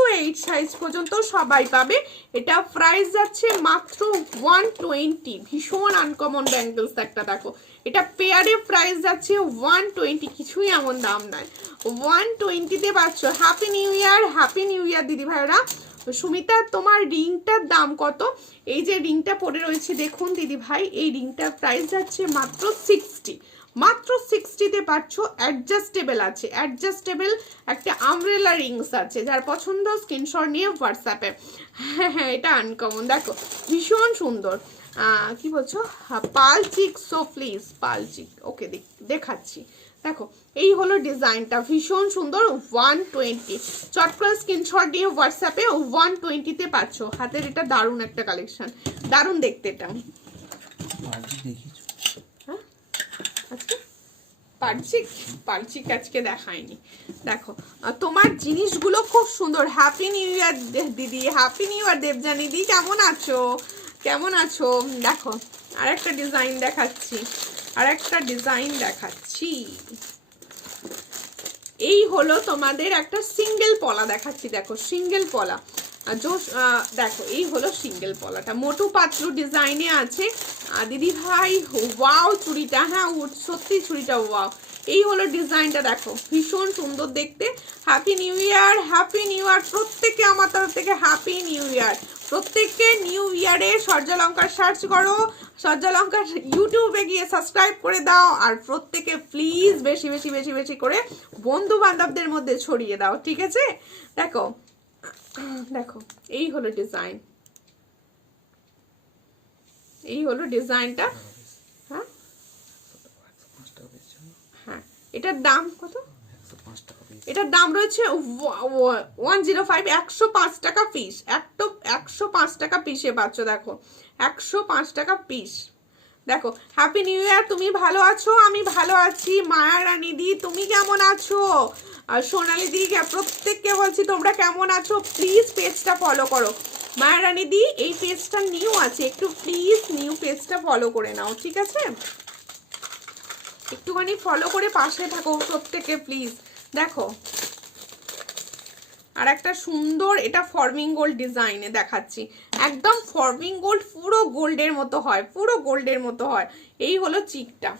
সাইজ পর্যন্ত সবাই পাবে। এটা প্রাইস যাচ্ছে মাত্র 120, ভীষণ আনকমন ব্যাঙ্গেলস একটা। দেখো এটা পেয়ারে প্রাইস যাচ্ছে 120, কিছুই এমন দাম নয়, 120-তে পাচ্ছ। Happy new year, happy new ইয়ার দিদি ভাইরা। সুমিতা তোমার রিংটার দাম কত? এই যে রিংটা পরে রয়েছে দেখুন দিদি ভাই, এই রিংটার প্রাইস যাচ্ছে মাত্র 60, মাত্র 60-তে পাচ্ছ। অ্যাডজাস্টেবল আছে, অ্যাডজাস্টেবল একটা আমব্রেলা রিংস আছে, যার পছন্দ স্ক্রিনশট নিয়ে হোয়াটসঅ্যাপে। হ্যাঁ এটা আনকমন, দেখো ভীষণ সুন্দর। কি বলছো? পালচিক, সো প্লিজ পালচিক, ওকে দেখাচ্ছি। দেখো এই হলো ডিজাইনটা, ভীষণ সুন্দর, 120। চট করে স্ক্রিনশট দিয়ে হোয়াটসঅ্যাপে 120-তে পাচ্ছ। হাতের এটা দারুণ একটা কালেকশন, দারুণ দেখতে এটা। হ্যাঁ আজকে পালচিক, পালচিক আজকে দেখায়নি। দেখো তোমার জিনিসগুলো খুব সুন্দর। হ্যাপি নিউ ইয়ার দিদি, হ্যাপি নিউ ইয়ার দেবজানি দি, কেমন আছো? কেমন আছো? দেখো আর একটা ডিজাইন দেখাচ্ছি, আর একটা ডিজাইন দেখাচ্ছি। এই হলো তোমাদের একটা সিঙ্গেল পলা দেখাচ্ছি, দেখো সিঙ্গেল পলা, দেখো এই হলো সিঙ্গেল পলাটা, মোটু পাতলু ডিজাইনে আছে। দিদি ভাই ওয়াও চুড়িটা, হ্যাঁ সত্যি চুড়িটা ওয়াও, এই হলো ডিজাইনটা, দেখো ভীষণ সুন্দর দেখতে। Happy new year, happy new year প্রত্যেককে আমার তরফ থেকে, হ্যাপি নিউ ইয়ার প্রত্যেককে। নিউ ইয়ারে সূর্যালঙ্কার সার্চ করো, সূর্যালঙ্কার ইউটিউবে গিয়ে সাবস্ক্রাইব করে দাও, আর প্রত্যেকে প্লিজ বেশি বেশি বেশি বেশি করে বন্ধু বান্ধবদের মধ্যে ছড়িয়ে দাও, ঠিক আছে? দেখো দেখো এই হলো ডিজাইন, এই হলো ডিজাইনটা। হ্যাঁ হ্যাঁ, এটার দাম কত? এটার দাম রয়েছে 105, 105 টাকা পিস। 105 টাকা পিসে পাচ্ছ, দেখো 105 টাকা পিস। দেখো হ্যাপি নিউ ইয়ার, তুমি ভালো আছো? আমি ভালো আছি। মায়া রানী দি তুমি কেমন আছো? আর সোনালি দি, প্রত্যেককে বলছি তোমরা কেমন আছো? প্লিজ পেজটা ফলো করো। মায়া রানী দি এই পেজটা নিউ আছে, একটু প্লিজ নিউ পেজটা ফলো করে নাও, ঠিক আছে? একটুখানি ফলো করে পাশে থাকো প্রত্যেকে প্লিজ। দেখো আর একটা সুন্দর, এটা ফর্মিং গোল্ড ডিজাইনে দেখাচ্ছি, একদম ফর্মিং গোল্ড, পুরো গোল্ডের মতো হয়, পুরো গোল্ডের মতো হয়। এই হলো চিকটা,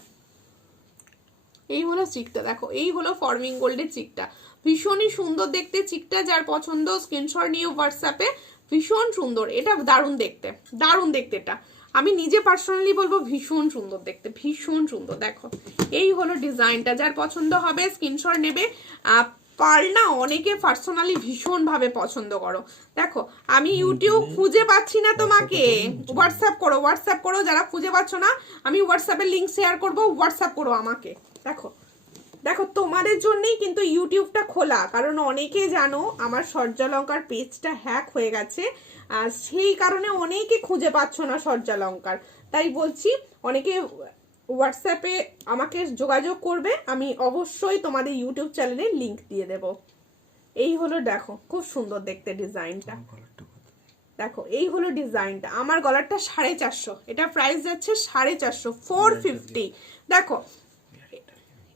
এই হলো চিকটা, দেখো এই হলো ফর্মিং গোল্ডের চিকটা, ভীষণই সুন্দর দেখতে চিকটা। যার পছন্দ স্ক্রিনশট নিয়ে হোয়াটসঅ্যাপে, ভীষণ সুন্দর, এটা দারুণ দেখতে, দারুণ দেখতে। এটা আমি নিজে পার্সোনালি বলবো ভীষণ সুন্দর দেখতে, ভীষণ সুন্দর। দেখো এই হলো ডিজাইনটা, যার পছন্দ হবে স্ক্রিনশট নেবে। পার্ল না অনেকে পার্সোনালি ভীষণ ভাবে পছন্দ করো। দেখো আমি ইউটিউব খুঁজে পাচ্ছি না, তোমাকে হোয়াটসঅ্যাপ করো, হোয়াটসঅ্যাপ করো। যারা খুঁজে পাচ্ছ না, আমি হোয়াটসঅ্যাপের লিঙ্ক শেয়ার করবো, হোয়াটসঅ্যাপ করো আমাকে। দেখো দেখো তোমাদের জন্যই কিন্তু ইউটিউবটা খোলা, কারণ অনেকে জানো আমার সূর্যালঙ্কার পেজটা হ্যাক হয়ে গেছে, আর সেই কারণে অনেকে খুঁজে পাচ্ছ না সূর্যালঙ্কার। তাই বলছি অনেকে হোয়াটসঅ্যাপে আমাকে যোগাযোগ করবে, আমি অবশ্যই তোমাদের ইউটিউব চ্যানেলের লিংক দিয়ে দেব। এই হলো, দেখো খুব সুন্দর দেখতে ডিজাইনটা। দেখো এই হলো ডিজাইনটা, আমার গলারটা 450, এটা প্রাইস যাচ্ছে 450, 450। দেখো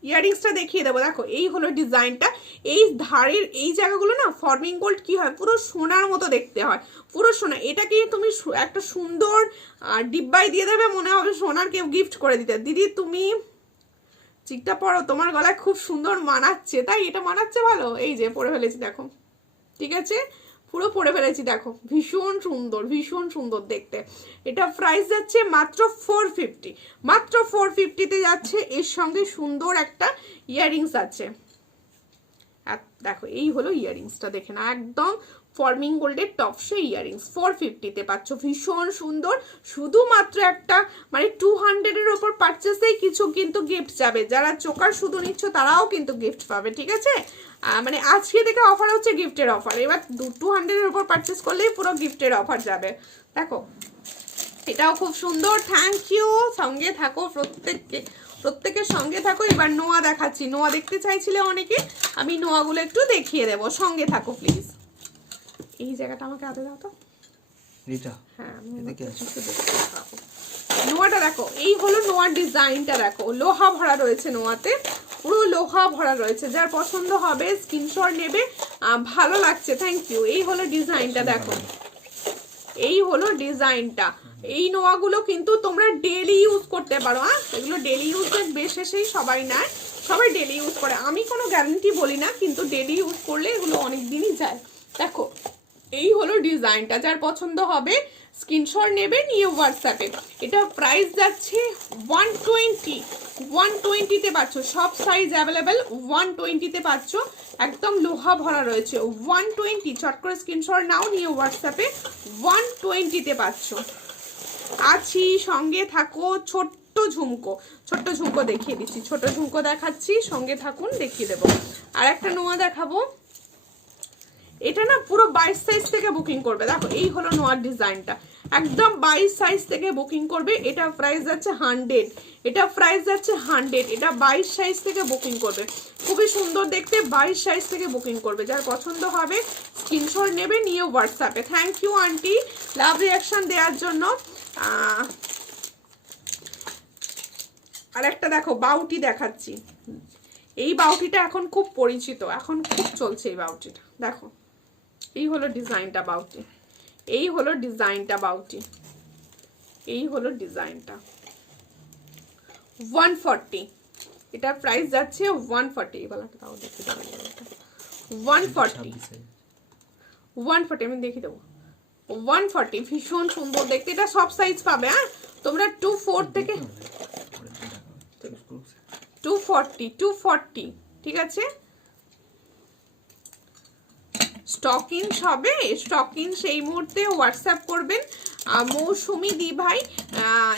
ইয়ারিংসটা দেখিয়ে দেবো, দেখো এই হলো ডিজাইনটা। এই ধারের এই জায়গাগুলো না ফর্মিং গোল্ড কি হয়, পুরো সোনার মতো দেখতে হয়, পুরো সোনা। এটাকে তুমি একটা সুন্দর ডিব্বায় দিয়ে দেবে, মনে হবে সোনার কেউ গিফট করে দিতে। দিদি তুমি চিকটা পরো, তোমার গলায় খুব সুন্দর মানাচ্ছে, তাই এটা মানাচ্ছে ভালো। এই যে পরে ফেলেছি দেখো, ঠিক আছে পুরো পরে ফেলেছি, দেখো ভীষণ সুন্দর, ভীষণ সুন্দর দেখতে। এটা প্রাইস যাচ্ছে মাত্র 450, মাত্র 450-তে যাচ্ছে। এর সঙ্গে সুন্দর একটা ইয়াররিংস আছে। দেখো এই হলো ইয়াররিংসটা, দেখে না একদম ফর্মিং গোল্ডের টপসে ইয়াররিংস 450-তে পাচ্ছ, ভীষণ সুন্দর। শুধুমাত্র একটা মানে 200-এর ওপর পারচেসেই কিছু কিন্তু গিফট যাবে। যারা চোকার শুধু নিচ্ছ তারাও কিন্তু গিফট পাবে, ঠিক আছে? মানে আজকে থেকে অফার হচ্ছে গিফটের অফার, এবার 200-এর ওপর পারচেস করলেই পুরো গিফটের অফার যাবে। দেখো এটাও খুব সুন্দর, থ্যাংক ইউ। সঙ্গে থাকো প্রত্যেককে, প্রত্যেকের সঙ্গে থাকো। এবার নোয়া দেখাচ্ছি, নোয়া দেখতে চাইছিলে অনেকে, আমি নোয়াগুলো একটু দেখিয়ে দেবো, সঙ্গে থাকো প্লিজ। এই জায়গাটা আমাকে হাতে দাও তো, এটা হ্যাঁ আমি একটু দেখতে পাবো। নোয়াটা দেখো, এই হলো নোয়ার ডিজাইনটা, দেখো লোহা ভরা রয়েছে নোয়াতে, পুরো লোহা ভরা রয়েছে। যার পছন্দ হবে স্ক্রিনশট নেবে, ভালো লাগছে, থ্যাংক ইউ। এই হলো ডিজাইনটা, দেখো এই হলো ডিজাইনটা। এই নোয়াগুলো কিন্তু তোমরা ডেলি ইউজ করতে পারো, হ্যাঁ এগুলো ডেলি ইউজের বেসেসেই সবাই নেয়, সবাই ডেলি ইউজ করে। আমি কোনো গ্যারান্টি বলি না, কিন্তু ডেলি ইউজ করলে এগুলো অনেক দিনই যায়। দেখো এই হলো ডিজাইনটা, যার পছন্দ হবে স্ক্রিনশট নেবে, নিয়ে হোয়াটসঅ্যাপে। এটা প্রাইস যাচ্ছে 120, 120-তে পাচ্ছ, সব সাইজ অ্যাভেলেবেল। 120-তে পাচ্ছ, একদম লোহা ভরা রয়েছে। 120, চট করে স্ক্রিনশট নাও, নিয়ে হোয়াটসঅ্যাপে 120-তে পাচ্ছ। আছি, সঙ্গে থাকো। ছোট্ট ঝুমকো, ছোট্ট ঝুমকো দেখিয়ে দিচ্ছি, ছোট ঝুমকো দেখাচ্ছি, সঙ্গে থাকুন, দেখিয়ে দেবো। আর একটা নোয়া দেখাবো, এটা না পুরো 22 সাইজ থেকে বুকিং করবে। দেখো এই হলো নোয়ার ডিজাইনটা, একদম 22 সাইজ থেকে বুকিং করবে। এটা প্রাইস যাচ্ছে 100, এটা প্রাইস যাচ্ছে 100। এটা 22 সাইজ থেকে বুকিং করবে, খুবই সুন্দর দেখতে। 22 সাইজ থেকে বুকিং করবে, যার পছন্দ হবে স্ক্রিনশট নেবে, নিয়ে হোয়াটসঅ্যাপে। Thank you aunty love reaction দেওয়ার জন্য। আর একটা দেখো বাউটি দেখাচ্ছি, এই বাউটিটা এখন খুব পরিচিত, এখন খুব চলছে এই বাউটিটা। দেখো এই হলো ডিজাইনটা বাউটি, এই হলো ডিজাইনটা বাউটি, এই হলো ডিজাইনটা। 140, এটার প্রাইস যাচ্ছে 140। এই বালাটা তাও দেখে দেবো, 140 140 আমি দেখিয়ে দেবো। 140 ভীষণ সুন্দর দেখতে, এটা সব সাইজ পাবে। হ্যাঁ তোমরা 24 থেকে 240 ঠিক আছে। স্টকিংস হবে, স্টকিংস এই মুহূর্তে হোয়াটসঅ্যাপ করবেন। মৌসুমি দি ভাই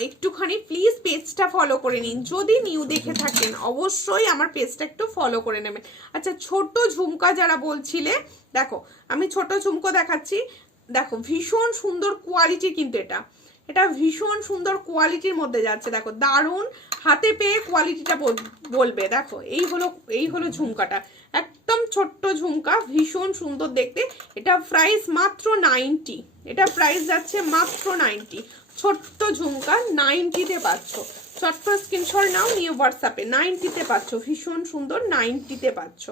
একটুখানি প্লিজ পেজটা ফলো করে নিন, যদি নিউ দেখে থাকেন অবশ্যই আমার পেজটা একটু ফলো করে নেবেন। আচ্ছা ছোট ঝুমকা যারা বলছিলে, দেখো আমি ছোট ঝুমকো দেখাচ্ছি, দেখো ভীষণ সুন্দর কোয়ালিটি, কিন্তু এটা ভীষণ সুন্দর কোয়ালিটির মধ্যে যাচ্ছে, দেখো দারুণ, হাতে পেয়ে কোয়ালিটিটা বলবে। দেখো এই হলো ঝুমকাটা, একদম ছোট্ট ঝুমকা, ভীষণ সুন্দর দেখতে। এটা প্রাইস মাত্র 90, এটা প্রাইস যাচ্ছে মাত্র 90। ছোট্ট ঝুমকা 90-তে পাচ্ছ, ছোট্ট স্ক্রিনশট নাও, নিয়ে হোয়াটসঅ্যাপে 90-তে পাচ্ছ, ভীষণ সুন্দর 90-তে পাচ্ছ।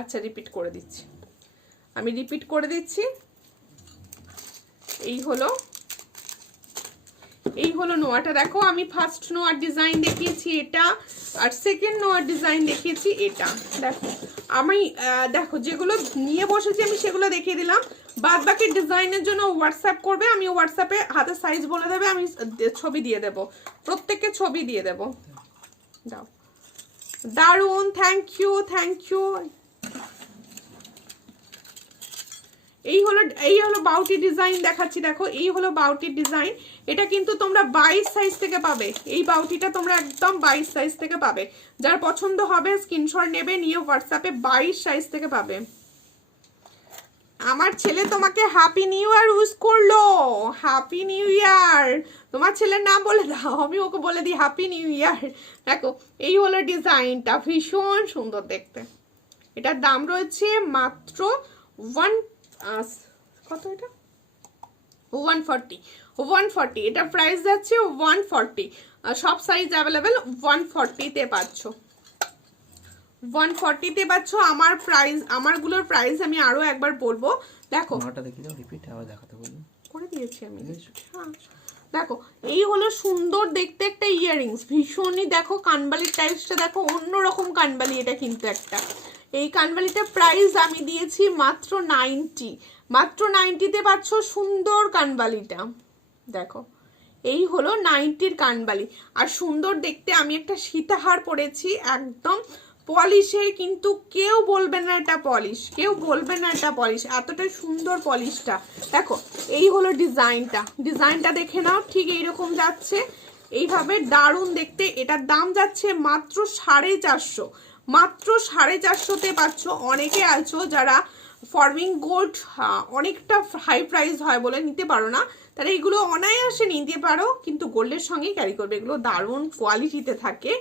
আচ্ছা রিপিট করে দিচ্ছি, আমি রিপিট করে দিচ্ছি। এই হলো নোয়াটা। দেখো আমি ফার্স্ট নোয়ার ডিজাইন দেখিয়েছি এটা, আর সেকেন্ড নোয়ার ডিজাইন দেখিয়েছি এটা। দেখো আমি দেখো যেগুলো নিয়ে বসেছি আমি সেগুলো দেখিয়ে দিলাম, বাদ বাকি ডিজাইনের জন্য হোয়াটসঅ্যাপ করবে, আমি হোয়াটসঅ্যাপে হাতের সাইজ বলে দেবে, আমি ছবি দিয়ে দেব, প্রত্যেককে ছবি দিয়ে দেব। দাও, দারুন, থ্যাংক ইউ। এই হলো বাউটি ডিজাইন দেখাচ্ছি, দেখো এই হলো বাউটির ডিজাইন। এটা কিন্তু তোমরা 22 সাইজ থেকে পাবে, এই বাউটিটা তোমরা একদম 22 সাইজ থেকে পাবে। যার পছন্দ হবে স্ক্রিনশট নেবে, নিয়ে হোয়াটসঅ্যাপে 22 সাইজ থেকে পাবে। আমার ছেলে তোমাকে হ্যাপি নিউ ইয়ার উইশ করলো, হ্যাপি নিউ ইয়ার। তোমার ছেলের নাম বলে দাও, আমি ওকে বলে দিই হ্যাপি নিউ ইয়ার। দেখো এই হলো ডিজাইনটা, ভীষণ সুন্দর দেখতে। এটার দাম রয়েছে মাত্র কত, এটা 140। এটা প্রাইস যাচ্ছে 140, সব সাইজ অ্যাভেলেবেল 140-তে পাচ্ছ, 140-তে পাচ্ছ। আমারগুলোর প্রাইস আমি আরো একবার বলবো। দেখো করে দিয়েছি আমি। হ্যাঁ দেখো এই হলো সুন্দর দেখতে একটা ইয়াররিংস, ভীষণই দেখো কানবালির টাইপসটা, দেখো অন্যরকম কানবালি এটা কিন্তু একটা। এই কানবালিটার প্রাইস আমি দিয়েছি মাত্র 90, মাত্র 90-তে পাচ্ছ সুন্দর কানবালিটা। দেখো এই হলো 90-র কানবালি, আর সুন্দর দেখতে। আমি একটা সীতাহার পরেছি, একদম পলিশের, কিন্তু কেউ বলবে না এটা পলিশ, কেউ বলবে না এটা পলিশ, এতটাই সুন্দর পলিশটা। দেখো এই হলো ডিজাইনটা দেখে নাও, ঠিক এইরকম যাচ্ছে, এইভাবে দারুণ দেখতে। এটার দাম যাচ্ছে মাত্র 450, মাত্র 450-তে পাচ্ছ। অনেকে আছো যারা ফর্মিং গোল্ড অনেকটা হাই প্রাইস হয় বলে নিতে পারো না, তারা এগুলো অনায়াসে নিতে পারো, কিন্তু গোল্ডের সঙ্গেই ক্যারি করবে, এগুলো দারুণ কোয়ালিটিতে থাকে।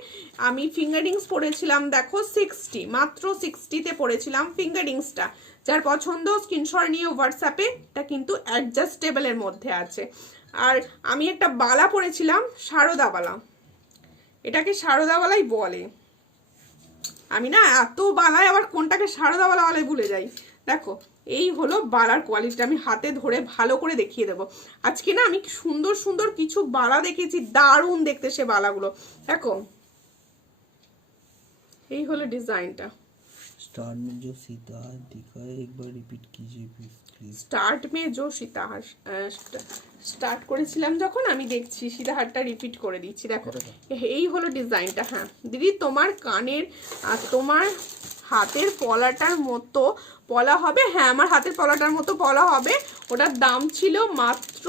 আমি ফিঙ্গারিংস পরেছিলাম, দেখো 60, মাত্র 60-তে পরেছিলাম ফিঙ্গারিংসটা। যার পছন্দ স্ক্রিনশট নিয়ে হোয়াটসঅ্যাপে, এটা কিন্তু অ্যাডজাস্টেবলের মধ্যে আছে। আর আমি একটা বালা পরেছিলাম, সারদা বালা, এটাকে সারদা বালাই বলে। আমি না এত বালায় আবার কোনটাকে সারদা বালা বলে ভুলে যাই। দেখো এই হলো বালার কোয়ালিটি, আমি হাতে ধরে ভালো করে দেখিয়ে দেবো। আজকে না আমি সুন্দর সুন্দর কিছু বালা দেখেছি, দারুণ দেখতে সে বালাগুলো। দেখো এই হলো ডিজাইনটা। स्टार्ट में जो सीताहार दिखा है एक बार रिपीट कीजिए प्लीज। স্টার্ট মে জো সীতাহার, স্টার্ট করেছিলাম যখন, আমি দেখছি সীতাহারটা রিপিট করে দিচ্ছি। দেখো এই হলো ডিজাইনটা। হ্যাঁ দিদি তোমার কানের আর তোমার হাতের পলাটার মতো পলা হবে, হ্যাঁ আমার হাতের পলাটার মতো পলা হবে। ওটার দাম ছিল মাত্র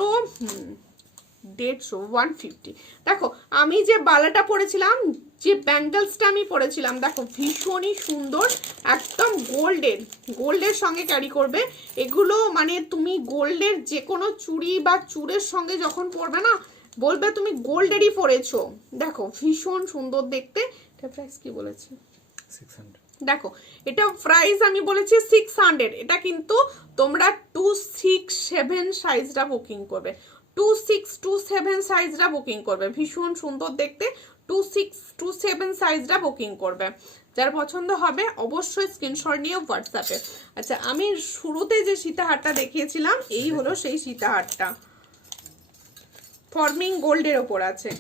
150। দেখো আমি যে বালাটা পরেছিলাম, যে ব্যাঙ্গলসটা আমি পরেছিলাম, দেখো ভীষণই সুন্দর, একদম গোল্ডের সঙ্গে ক্যারি করবে এগুলো। মানে তুমি গোল্ডের যে কোনো চুড়ি বা চূড়ের সঙ্গে যখন পরবে না, বলবে তুমি গোল্ডেরই পরেছো। দেখো ভীষণ সুন্দর দেখতে। এটা প্রাইস কি বলেছি? 600। দেখো এটা প্রাইস আমি বলেছি 600। এটা কিন্তু তোমরা 267 সাইজটা বুকিং করবে, 2627 সাইজটা বুকিং করবে, ভীষণ সুন্দর দেখতে। 2627 সাইজটা বুকিং করবে। যার পছন্দ হবে অবশ্যই স্ক্রিনশট নিয়ে হোয়াটসঅ্যাপে। আচ্ছা আমি শুরুতে যে সীতাহারটা দেখিয়েছিলাম, এই হলো সেই সীতাহারটা, ফর্মিং গোল্ডের ওপর আছে।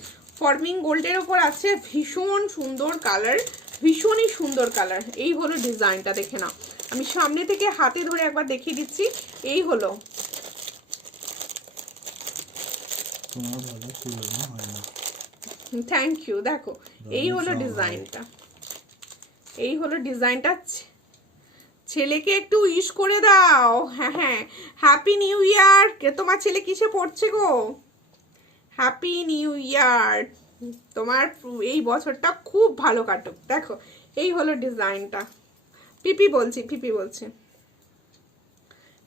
ফর্মিং গোল্ডের ওপর আছে, ভীষণ সুন্দর কালার, ভীষণই সুন্দর কালার। এই হলো ডিজাইনটা, দেখে নাও। আমি সামনে থেকে হাতে ধরে একবার দেখিয়ে দিচ্ছি। এই হলো, তোমার ভালো তুলনা হয় না। Thank you. দেখো এই হলো ডিজাইনটা, এই হলো ডিজাইনটা। ছেলেকে একটু উইশ করে দাও। হ্যাঁ হ্যাঁ, হ্যাপি নিউ ইয়ার। তোমার ছেলে কিসে পড়ছে গো? হ্যাপি নিউ ইয়ার, তোমার এই বছরটা খুব ভালো কাটুক। দেখো এই হলো ডিজাইনটা। পিপি বলছি, পিপি বলছি।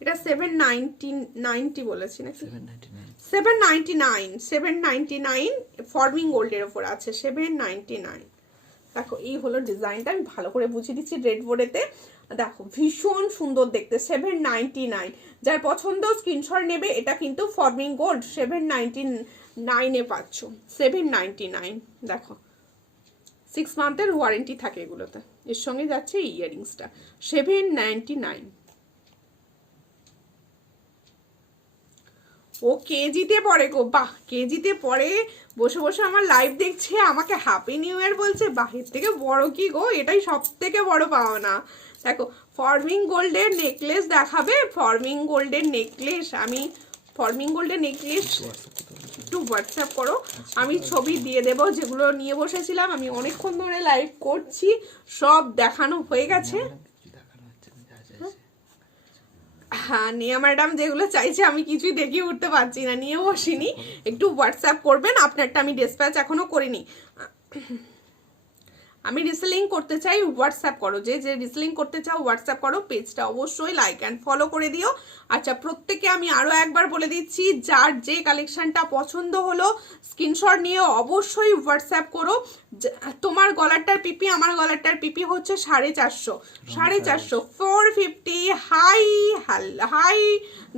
এটা 790 বলেছি নাকি? 799 ফর্মিং গোল্ডের ওপর আছে, 799। দেখো এই হলো ডিজাইনটা, আমি ভালো করে বুঝিয়ে দিচ্ছি রেড বোর্ডেতে। দেখো ভীষণ সুন্দর দেখতে, 799। যার পছন্দ স্ক্রিনশট নেবে। এটা কিন্তু ফর্মিং গোল্ড 799 পাচ্ছ, 799। দেখো 6 মান্থের ওয়ারেন্টি থাকে এগুলোতে। এর সঙ্গে যাচ্ছে ইয়ারিংসটা, 799। ও কেজিতে পড়ে গো, বাহ, কেজিতে পড়ে, বসে বসে আমার লাইভ দেখছে, আমাকে হ্যাপি নিউ ইয়ার বলছে। বাহির থেকে বড় কি গো, এটাই সব থেকে বড় পাওনা। দেখো ফর্মিং গোল্ডের নেকলেস দেখাবে, ফর্মিং গোল্ডের নেকলেস। আমি ফর্মিং গোল্ডের নেকলেস একটু হোয়াটসঅ্যাপ করো, আমি ছবি দিয়ে দেবো যেগুলো নিয়ে বসেছিলাম। আমি অনেকক্ষণ ধরে লাইভ করছি, সব দেখানো হয়ে গেছে। হ্যাঁ, নিয়া ম্যাডাম যেগুলো চাইছে আমি কিছুই দেখিয়ে উঠতে পারছি না, নিয়ে বসিনি। একটু হোয়াটসঅ্যাপ করবেন, আপনারটা আমি ডিসপ্যাচ এখনো করিনি। আমি রিসেলিং করতে চাই, হোয়াটসঅ্যাপ করো। যে যে রিসেলিং করতে চাও হোয়াটসঅ্যাপ করো, পেজটা অবশ্যই লাইক অ্যান্ড ফলো করে দিও। আচ্ছা, প্রত্যেকে আমি আরও একবার বলে দিচ্ছি, যার যে কালেকশনটা পছন্দ হলো স্ক্রিনশট নিয়ে অবশ্যই হোয়াটসঅ্যাপ করো। তোমার গলারটার পিপি, আমার গলারটার পিপি হচ্ছে 450, 450, 450। হাই হাই,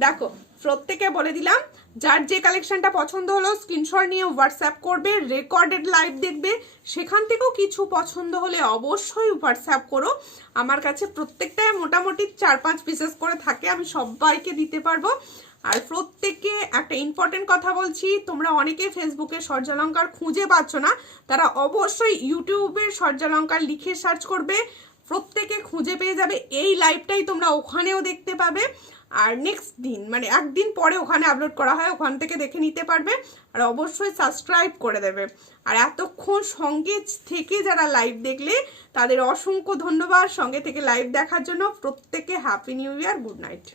দেখো প্রত্যেকে বলে দিলাম, যার যে কালেকশনটা পছন্দ হলো স্ক্রিনশট নিয়ে হোয়াটসঅ্যাপ করবে। রেকর্ডেড লাইভ দেখবে, সেখান থেকেও কিছু পছন্দ হলে অবশ্যই হোয়াটসঅ্যাপ করো। আমার কাছে প্রত্যেকটায় মোটামুটি 4-5 পিসেস করে থাকে, আমি সবাইকে দিতে পারবো। আর প্রত্যেককে একটা ইম্পর্টেন্ট কথা বলছি, তোমরা অনেকে ফেসবুকে সূর্যালঙ্কার খুঁজে পাচ্ছ না, তারা অবশ্যই ইউটিউবে সূর্যালঙ্কার লিখে সার্চ করবে, প্রত্যেকে খুঁজে পেয়ে যাবে। এই লাইভটাই তোমরা ওখানেও দেখতে পাবে। আর নেক্সট দিন মানে একদিন পরে ওখানে আপলোড করা হয়, ওখান থেকে দেখে নিতে পারবে। আর অবশ্যই সাবস্ক্রাইব করে দেবে। আর এতক্ষণ সঙ্গে থেকে যারা লাইভ দেখলে তাদের অসংখ্য ধন্যবাদ সঙ্গে থেকে লাইভ দেখার জন্য। প্রত্যেকে হ্যাপি নিউ ইয়ার, গুড নাইট।